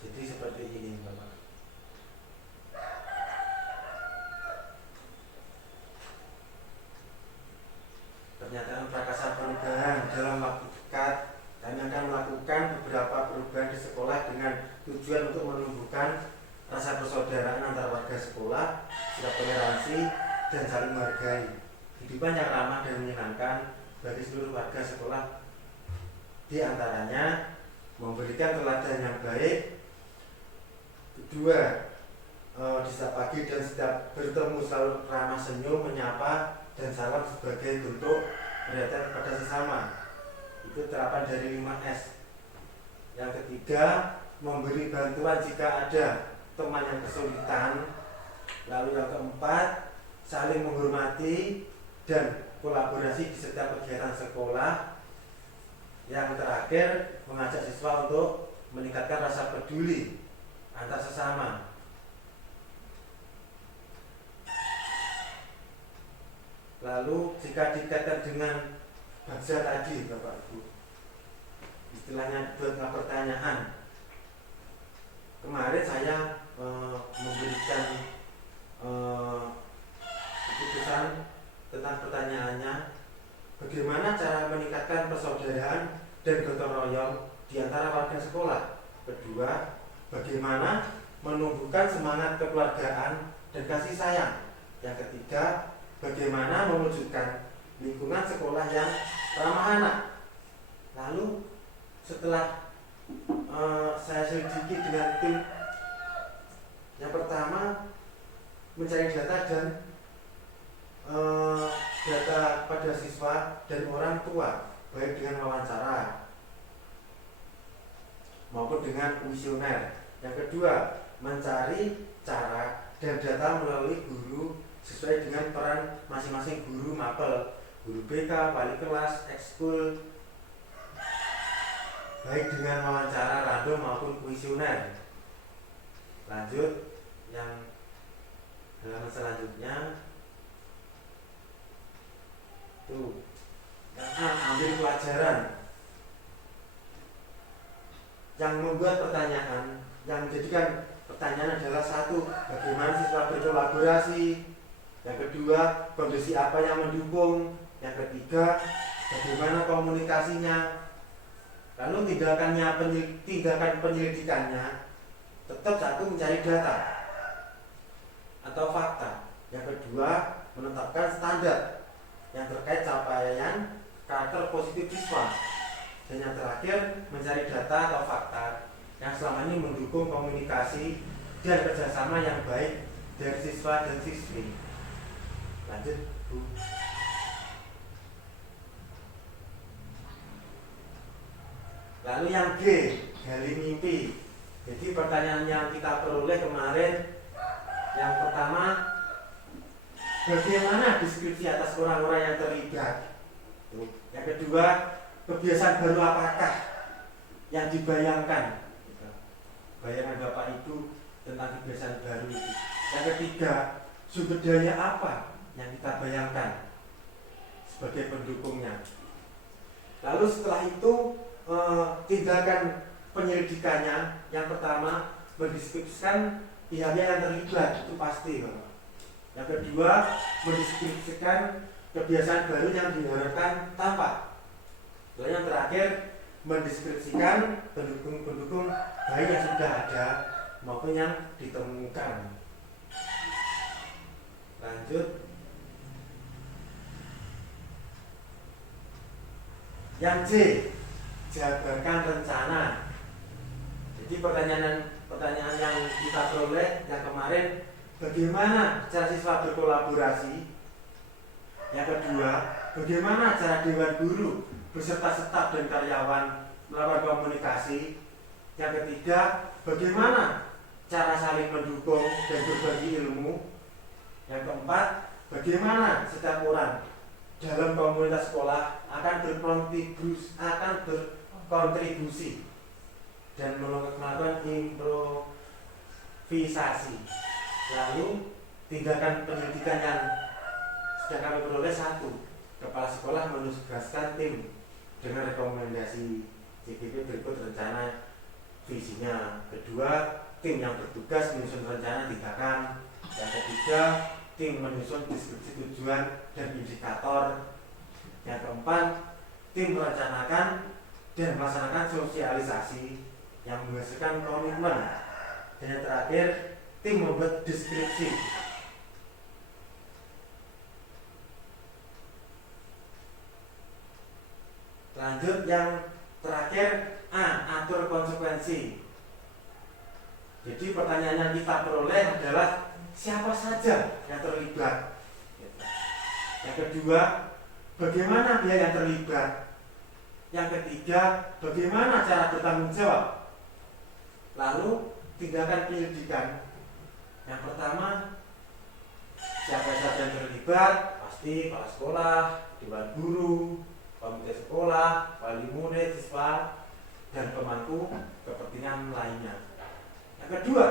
Jadi seperti ini Bapak. Pernyataan prakasa perubahan dalam waktu dekat, kami akan melakukan beberapa perubahan di sekolah dengan tujuan untuk menumbuhkan rasa persaudaraan antar warga sekolah, sikap toleransi, dan saling menghargai. Kehidupan yang ramah dan menyenangkan bagi seluruh warga sekolah, di antaranya memberikan teladan yang baik. Kedua, di setiap pagi dan setiap bertemu selalu ramah senyum, menyapa, dan salam sebagai bentuk perhatian kepada sesama. Itu terapan dari 5S. Yang ketiga, memberi bantuan jika ada teman yang kesulitan. Lalu yang keempat, saling menghormati dan kolaborasi di setiap kegiatan sekolah. Yang terakhir, mengajak siswa untuk meningkatkan rasa peduli antar sesama. Lalu jika dikaitkan dengan baca tadi Bapak Ibu, istilahnya buat pertanyaan. Kemarin saya memberikan keputusan tentang pertanyaannya, bagaimana cara meningkatkan persaudaraan dan gotong royong di antara warga sekolah. Kedua, bagaimana menumbuhkan semangat kekeluargaan dan kasih sayang. Yang ketiga, bagaimana mewujudkan lingkungan sekolah yang ramah anak. Lalu setelah saya selidiki dengan tim, yang pertama mencari data dan data pada siswa dan orang tua, baik dengan wawancara maupun dengan kuesioner. Yang kedua, mencari cara dan data melalui guru sesuai dengan peran masing-masing guru mapel, guru BK, wali kelas, ekskul, baik dengan wawancara random maupun kuesioner. Lanjut yang halaman selanjutnya. Tuh, yang A, ambil pelajaran. Yang membuat pertanyaan, yang menjadikan pertanyaan adalah satu, bagaimana siswa berkolaborasi. Yang kedua, kondisi apa yang mendukung. Yang ketiga, bagaimana komunikasinya. Lalu tindakan penyelidikannya tetap satu, mencari data atau fakta. Yang kedua, menetapkan standar yang terkait capaian karakter positif siswa. Dan yang terakhir, mencari data atau fakta yang selama ini mendukung komunikasi dan kerjasama yang baik dari siswa dan siswi. Lanjut Bu. Lalu yang G, gali mimpi. Jadi pertanyaan yang kita peroleh kemarin, yang pertama, bagaimana deskripsi atas orang-orang yang terlibat. Yang kedua, kebiasaan baru apakah yang dibayangkan. Bayangan Bapak Ibu tentang kebiasaan baru itu. Yang ketiga, sumber daya apa yang kita bayangkan sebagai pendukungnya. Lalu setelah itu tindakan penyelidikannya, yang pertama mendeskripsikan pihaknya yang terlibat, itu pasti Bapak. Yang kedua, mendeskripsikan kebiasaan baru yang diharapkan tampak. Lalu yang terakhir, mendeskripsikan pendukung-pendukung baik yang sudah ada maupun yang ditemukan. Lanjut. Yang C, jabarkan rencana. Jadi pertanyaan yang kita peroleh yang kemarin, bagaimana cara siswa berkolaborasi. Yang kedua, bagaimana cara dewan guru beserta staf dan karyawan melakukan komunikasi. Yang ketiga, bagaimana cara saling mendukung dan berbagi ilmu. Yang keempat, bagaimana setiap orang dalam komunitas sekolah akan berkontribusi dan melakukan improvisasi. Lalu tindakan pendidikan yang sudah kami peroleh: satu, kepala sekolah menugaskan tim dengan rekomendasi CGP berikut rencana visinya. Kedua, tim yang bertugas menyusun rencana tindakan. Yang ketiga, tim menyusun deskripsi tujuan dan indikator. Yang keempat, tim merencanakan dan melaksanakan sosialisasi yang menghasilkan komitmen. Dan yang terakhir, tim membuat deskripsi. Lanjut yang terakhir, atur konsekuensi. Jadi pertanyaan yang kita peroleh adalah siapa saja yang terlibat. Yang kedua, bagaimana dia yang terlibat. Yang ketiga, bagaimana cara bertanggung jawab. Lalu tindakan penyelidikan. Yang pertama, siapa saja yang terlibat? Pasti kepala sekolah, dewan guru, komite sekolah, wali murid, siswa, dan pemangku kepentingan lainnya. Yang kedua,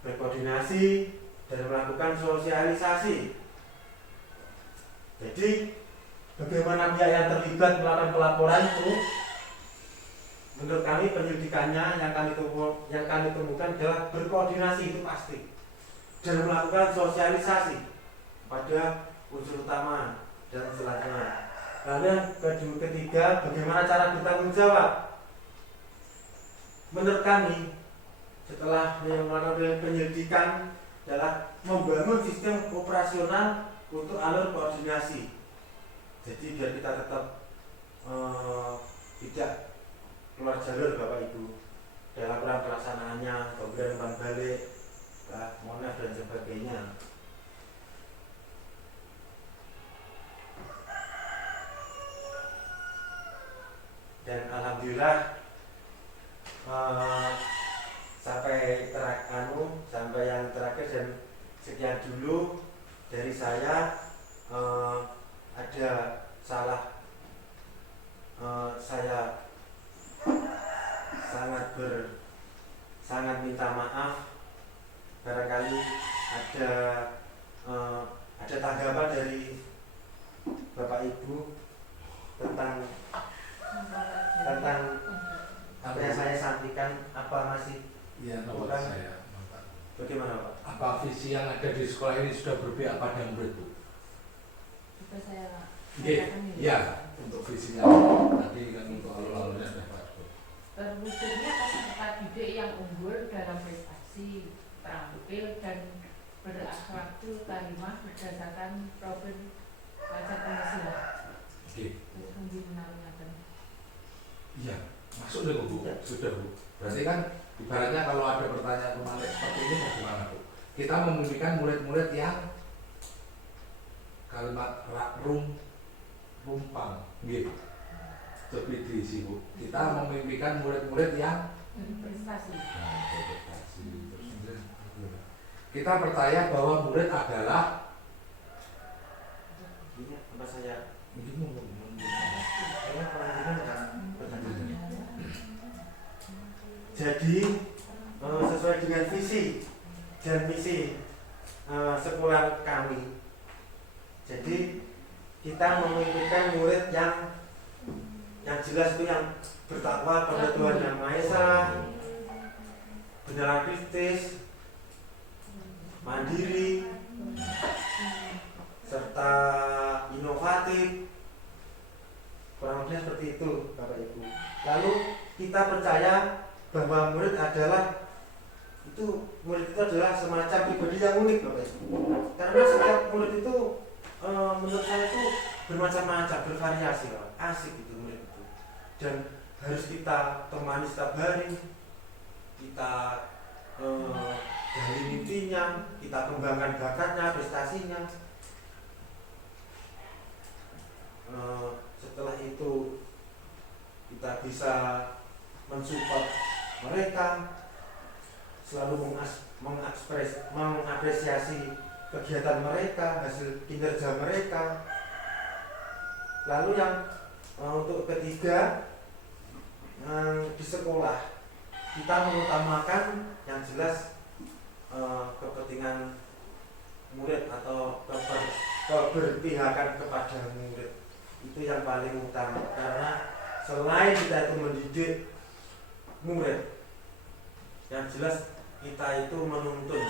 berkoordinasi dan melakukan sosialisasi. Jadi bagaimana pihak yang terlibat melakukan pelaporan itu? Menurut kami penyelidikannya yang kami temukan adalah berkoordinasi, itu pasti, dan melakukan sosialisasi pada unsur utama dan selanjutnya. Lalu yang ketiga, bagaimana cara bertanggung jawab? Menurut kami, setelah melakukan penyelidikan adalah membangun sistem operasional untuk alur koordinasi. Jadi biar kita tetap tidak keluar jalur Bapak Ibu dalam pelaksanaannya, pemberian umpan balik, monef dan sebagainya. Dan alhamdulillah sampai yang terakhir, dan sekian dulu dari saya. Ada salah, saya sangat minta maaf. Barangkali ada tanggapan dari Bapak Ibu tentang apa yang saya sampaikan. Apa masih Ya, kurang? saya. Bagaimana Pak? Apa visi yang ada di sekolah ini sudah berpihak pada murid, Bu? Juga saya Iya, untuk visinya tadi kan untuk alur-alurnya ada Pak. terwujudnya peserta didik yang unggul dalam prestasi, terampil dan berakhlakul karimah berdasarkan profil pelajar Pancasila. Oke. Terus mengenalkan. Iya, masuk deh Bu. Sudah Bu. Berarti kan ibaratnya kalau ada pertanyaan kemarin seperti ini bagaimana Bu? Kita memimpikan murid-murid yang kalimat rumpang, gitu. Lebih diisi Bu. Kita memimpikan murid-murid yang Prestasi. berprestasi. Kita percaya bahwa murid adalah Ini apa saya? Jadi sesuai dengan visi dan misi sekolah kami. Jadi kita memimpikan murid yang jelas itu yang bertakwa pada Tuhan Yang Maha Esa, benar kritis, mandiri, serta inovatif. Kurang lebih seperti itu Bapak Ibu. Lalu kita percaya bahwa murid itu adalah semacam pribadi yang unik Bapak Ibu. Karena setiap murid itu menurut saya itu bermacam-macam, bervariasi, asik itu murid itu. Dan harus kita temani setiap hari, kita gali mimpinya, kita kembangkan bakatnya, prestasinya. Setelah itu kita bisa mensupport mereka, selalu mengapresiasi kegiatan mereka, hasil kinerja mereka. Lalu yang untuk ketiga, di sekolah kita mengutamakan yang jelas kepentingan murid atau keberpihakan kepada murid. Itu yang paling utama, karena selain kita itu mendidik murid, yang jelas kita itu menuntun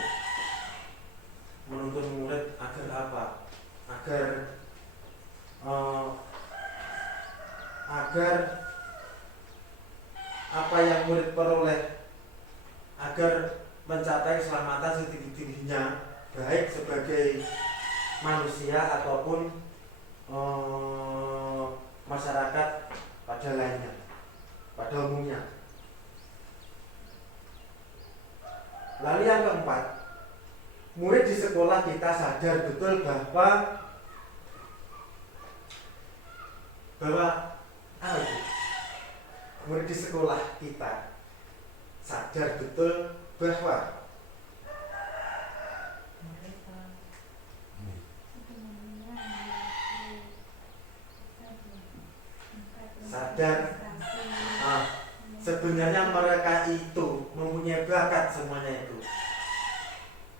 murid agar apa? Agar apa yang murid peroleh, agar mencapai keselamatan setinggi-tingginya, baik sebagai manusia ataupun masyarakat pada lainnya, pada umumnya. Lalu yang keempat, murid di sekolah kita sadar betul bahwa murid di sekolah kita sadar betul bahwa sebenarnya mereka itu mempunyai bakat semuanya itu,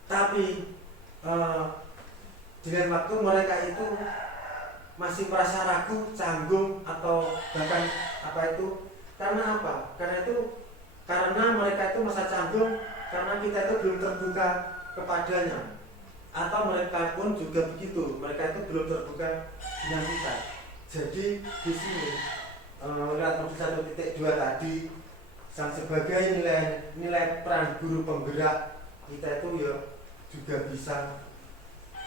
tapi dengan waktu mereka itu masih merasa ragu, canggung, atau bahkan apa itu. Karena apa? Karena mereka itu masa canggung karena kita itu belum terbuka kepadanya, atau mereka pun juga begitu, mereka itu belum terbuka dengan kita. Jadi di sini lihat modul 1.2 tadi, yang sebagai nilai peran guru penggerak, kita itu ya juga bisa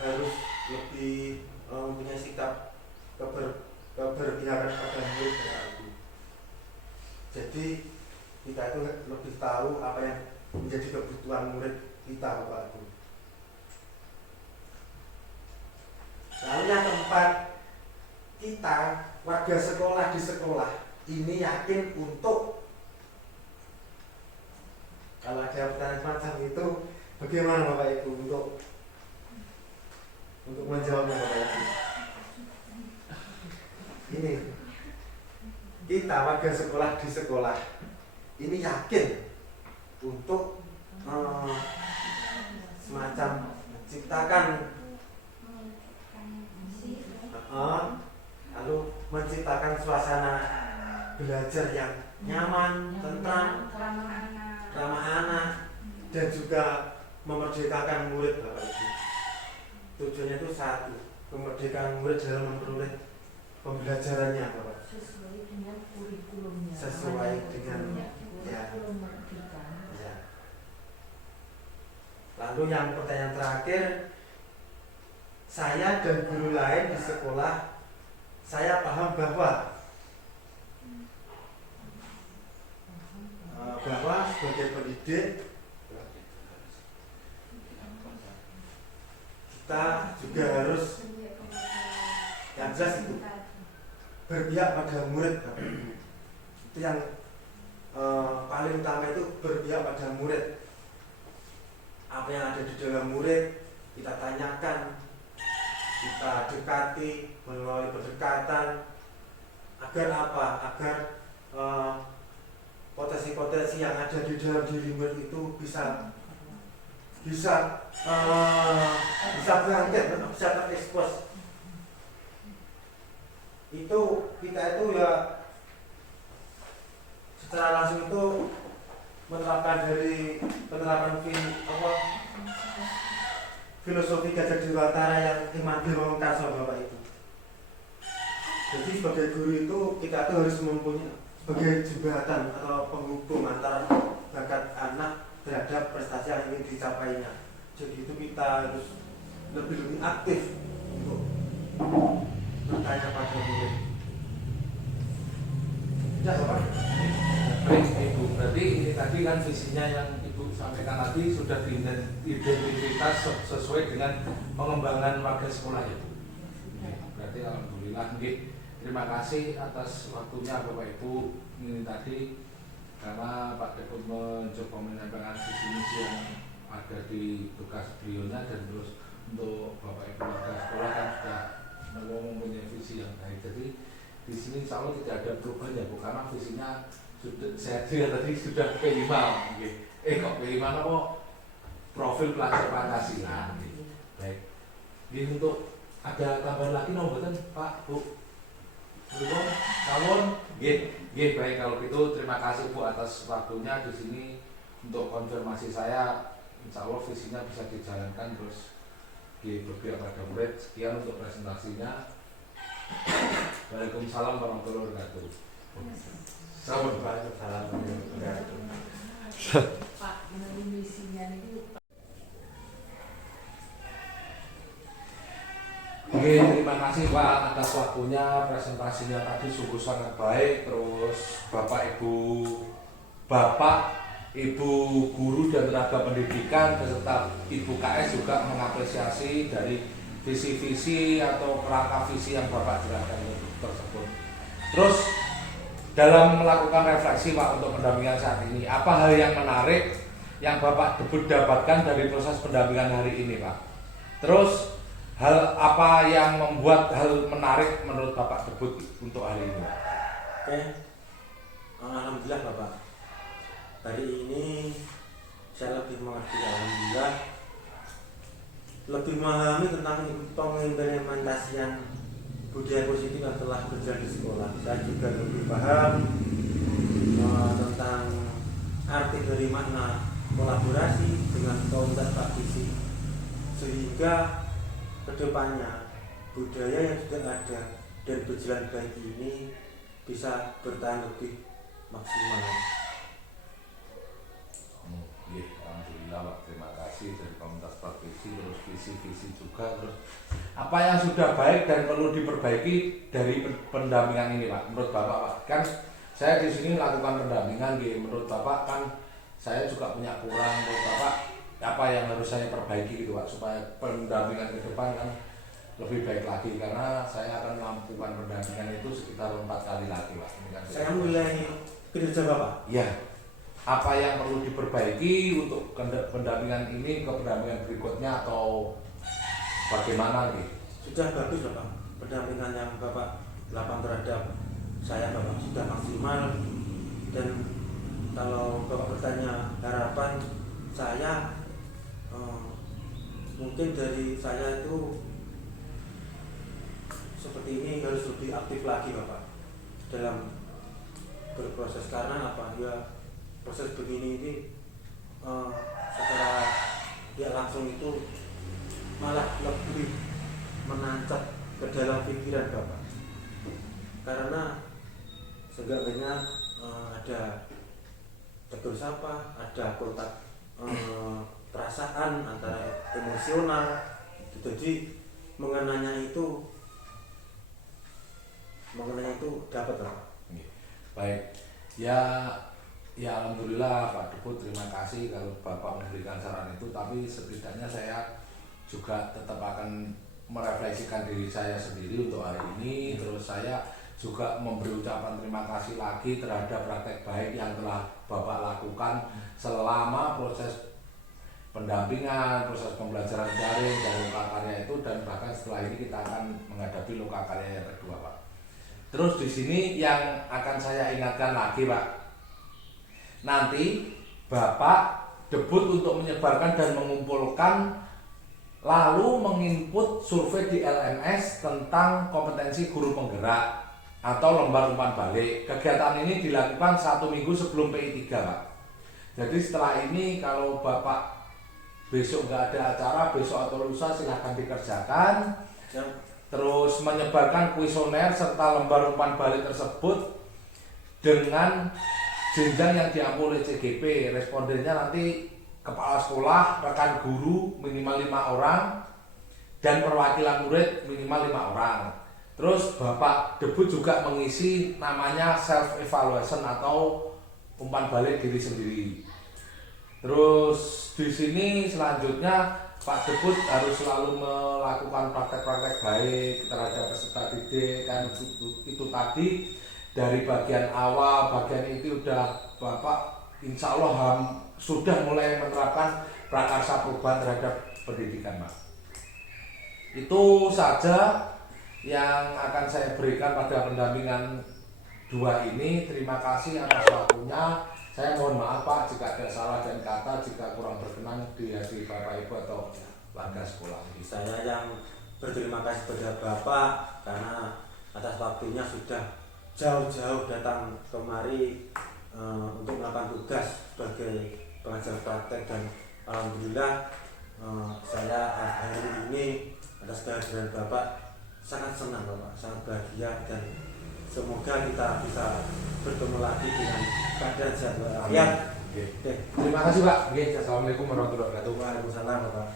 harus lebih mempunyai sikap keberpihakan kepada murid dan guru. Jadi kita itu lebih tahu apa yang menjadi kebutuhan murid kita, Bapak Ibu. Lalu yang keempat, kita warga sekolah di sekolah ini yakin untuk, kalau ada pertanyaan semacam itu, bagaimana Bapak Ibu untuk menjawabnya, Bapak Ibu? Ini kita warga sekolah di sekolah ini yakin untuk semacam menciptakan lalu menciptakan suasana belajar yang nyaman, tentram, ramah anak, dan juga memerdekakan murid, Bapak Ibu. Tujuannya itu satu, kemerdekaan murid dalam memperoleh pembelajarannya, Bapak. Sesuai dengan kurikulumnya. Sesuai dengan ya. Lalu yang pertanyaan terakhir, saya dan guru lain di sekolah, saya paham bahwa sebagai pendidik kita juga harus yang jelas itu berpihak pada murid. Itu yang paling utama, itu berpihak pada murid. Apa yang ada di dalam murid kita tanyakan, kita dekati melalui pendekatan, agar apa? Agar potensi-potensi yang ada di dalam diri murid itu bisa bangkit, bisa terekspos. Itu kita itu ya secara langsung itu menerapkan filosofi Gajah Dewantara yang Iman Dewa Karso, Bapak Ibu. Jadi sebagai guru itu kita itu harus mempunyai sebagai jembatan atau penghubung antara bakat anak terhadap prestasi yang ingin dicapainya. Jadi itu kita harus lebih aktif untuk bertanya pada murid. Ya, Bapak. Baik, Ibu. Berarti ini tadi kan visinya yang Ibu sampaikan tadi sudah diidentifikasi sesuai dengan pengembangan warga sekolah ya, Bu. Berarti alhamdulillah, terima kasih atas waktunya Bapak Ibu ini tadi, karena Pak Deput mencoba menyampaikan visi misi yang ada di tugas beliaunya, dan terus untuk Bapak Ibu warga sekolah kan sudah mempunyai visi yang baik. Jadi di sini insya Allah tidak ada perubahan ya Bu, karena visinya sudah saya tadi sudah P5 kok P5 apa profil pelajar Pancasila. Baik. Ini untuk ada tambahan lagi nomboran Pak Bu. Belum, kawon, baik kalau gitu terima kasih Bu atas waktunya di sini untuk konfirmasi saya. Insya Allah visinya bisa dijalankan terus berpihak pada murid. Sekian untuk presentasinya. Waalaikumsalam warahmatullahi wabarakatuh. Selamat warahmatullahi wabarakatuh. Pak, menurut misinya itu. Oke, terima kasih Pak atas waktunya, presentasinya tadi sungguh sangat baik. Terus Bapak Ibu guru dan tenaga pendidikan beserta Ibu KS juga mengapresiasi dari visi-visi atau kerangka visi yang Bapak jelaskan tersebut. Terus dalam melakukan refleksi Pak untuk pendampingan saat ini, apa hal yang menarik yang Bapak dapatkan dari proses pendampingan hari ini Pak? Terus hal apa yang membuat hal menarik menurut Bapak Debut untuk hari ini? Oke, alhamdulillah Bapak. Hari ini saya lebih mengerti, alhamdulillah, lebih memahami tentang pengimplementasian budaya positif yang telah berjalan di sekolah. Saya juga lebih paham tentang arti dari makna kolaborasi dengan komunitas praktisi, sehingga kedepannya budaya yang sudah ada dan berjalan baik ini bisa bertahan lebih maksimal. Alhamdulillah Pak, terima kasih dari komunitas praktisi, terus visi-visi juga, terus apa yang sudah baik dan perlu diperbaiki dari pendampingan ini Pak, menurut Bapak Pak. Kan saya di sini melakukan pendampingan, menurut Bapak kan saya juga punya kurang, menurut Bapak apa yang harus saya perbaiki gitu Pak, supaya pendampingan ke depan kan lebih baik lagi, karena saya akan melakukan pendampingan itu sekitar 4 kali lagi Pak. Saya mulai kinerja Bapak. Ya, apa yang perlu diperbaiki untuk pendampingan ini ke pendampingan berikutnya atau bagaimana nih? Sudah bagus Bapak, pendampingan yang Bapak lakukan terhadap saya Bapak sudah maksimal. Dan kalau Bapak bertanya harapan saya, mungkin dari saya itu seperti ini harus lebih aktif lagi Bapak dalam berproses, karena apa ya, proses begini ini secara tidak langsung itu malah lebih menancap ke dalam pikiran Bapak, karena seenggaknya ada tegur sapa, ada kontak perasaan antara emosional. Jadi mengenanya itu dapat Bapak. Baik, ya alhamdulillah Pak Debut, terima kasih kalau Bapak memberikan saran itu, tapi setidaknya saya juga tetap akan merefleksikan diri saya sendiri untuk hari ini. Terus saya juga memberi ucapan terima kasih lagi terhadap praktek baik yang telah Bapak lakukan selama proses pendampingan, proses pembelajaran daring dan lokakarya itu, dan bahkan setelah ini kita akan menghadapi lokakarya yang kedua Pak. Terus di sini yang akan saya ingatkan lagi Pak, nanti Bapak debut untuk menyebarkan dan mengumpulkan lalu menginput survei di LMS tentang kompetensi guru penggerak atau lembar umpan balik. Kegiatan ini dilakukan 1 minggu sebelum PI3 Pak. Jadi setelah ini kalau Bapak besok nggak ada acara, besok atau lusa silahkan dikerjakan. Terus menyebarkan kuesioner serta lembar umpan balik tersebut dengan jenjang yang diampu oleh CGP. Respondennya nanti kepala sekolah, rekan guru minimal 5 orang, dan perwakilan murid minimal 5 orang. Terus Bapak Debut juga mengisi namanya self evaluation atau umpan balik diri sendiri. Terus di sini selanjutnya Pak Debut harus selalu melakukan praktek-praktek baik terhadap peserta didik. Kan itu tadi dari bagian awal, bagian itu udah Bapak insya Allah sudah mulai menerapkan prakarsa perubahan terhadap pendidikan Pak. Itu saja yang akan saya berikan pada pendampingan 2 ini. Terima kasih atas waktunya. Saya mohon maaf Pak jika ada salah dan kata, jika kurang berkenan di hati Bapak Ibu atau warga sekolah. Saya yang berterima kasih kepada Bapak karena atas waktunya sudah jauh-jauh datang kemari untuk melakukan tugas sebagai pengajar praktek, dan alhamdulillah saya hari ini atas kehadiran Bapak sangat senang Bapak, sangat bahagia, dan semoga kita bisa bertemu lagi dengan keadaan sehat walafiat. Terima kasih Pak. Assalamualaikum warahmatullahi wabarakatuh. Waalaikumsalam Bapak.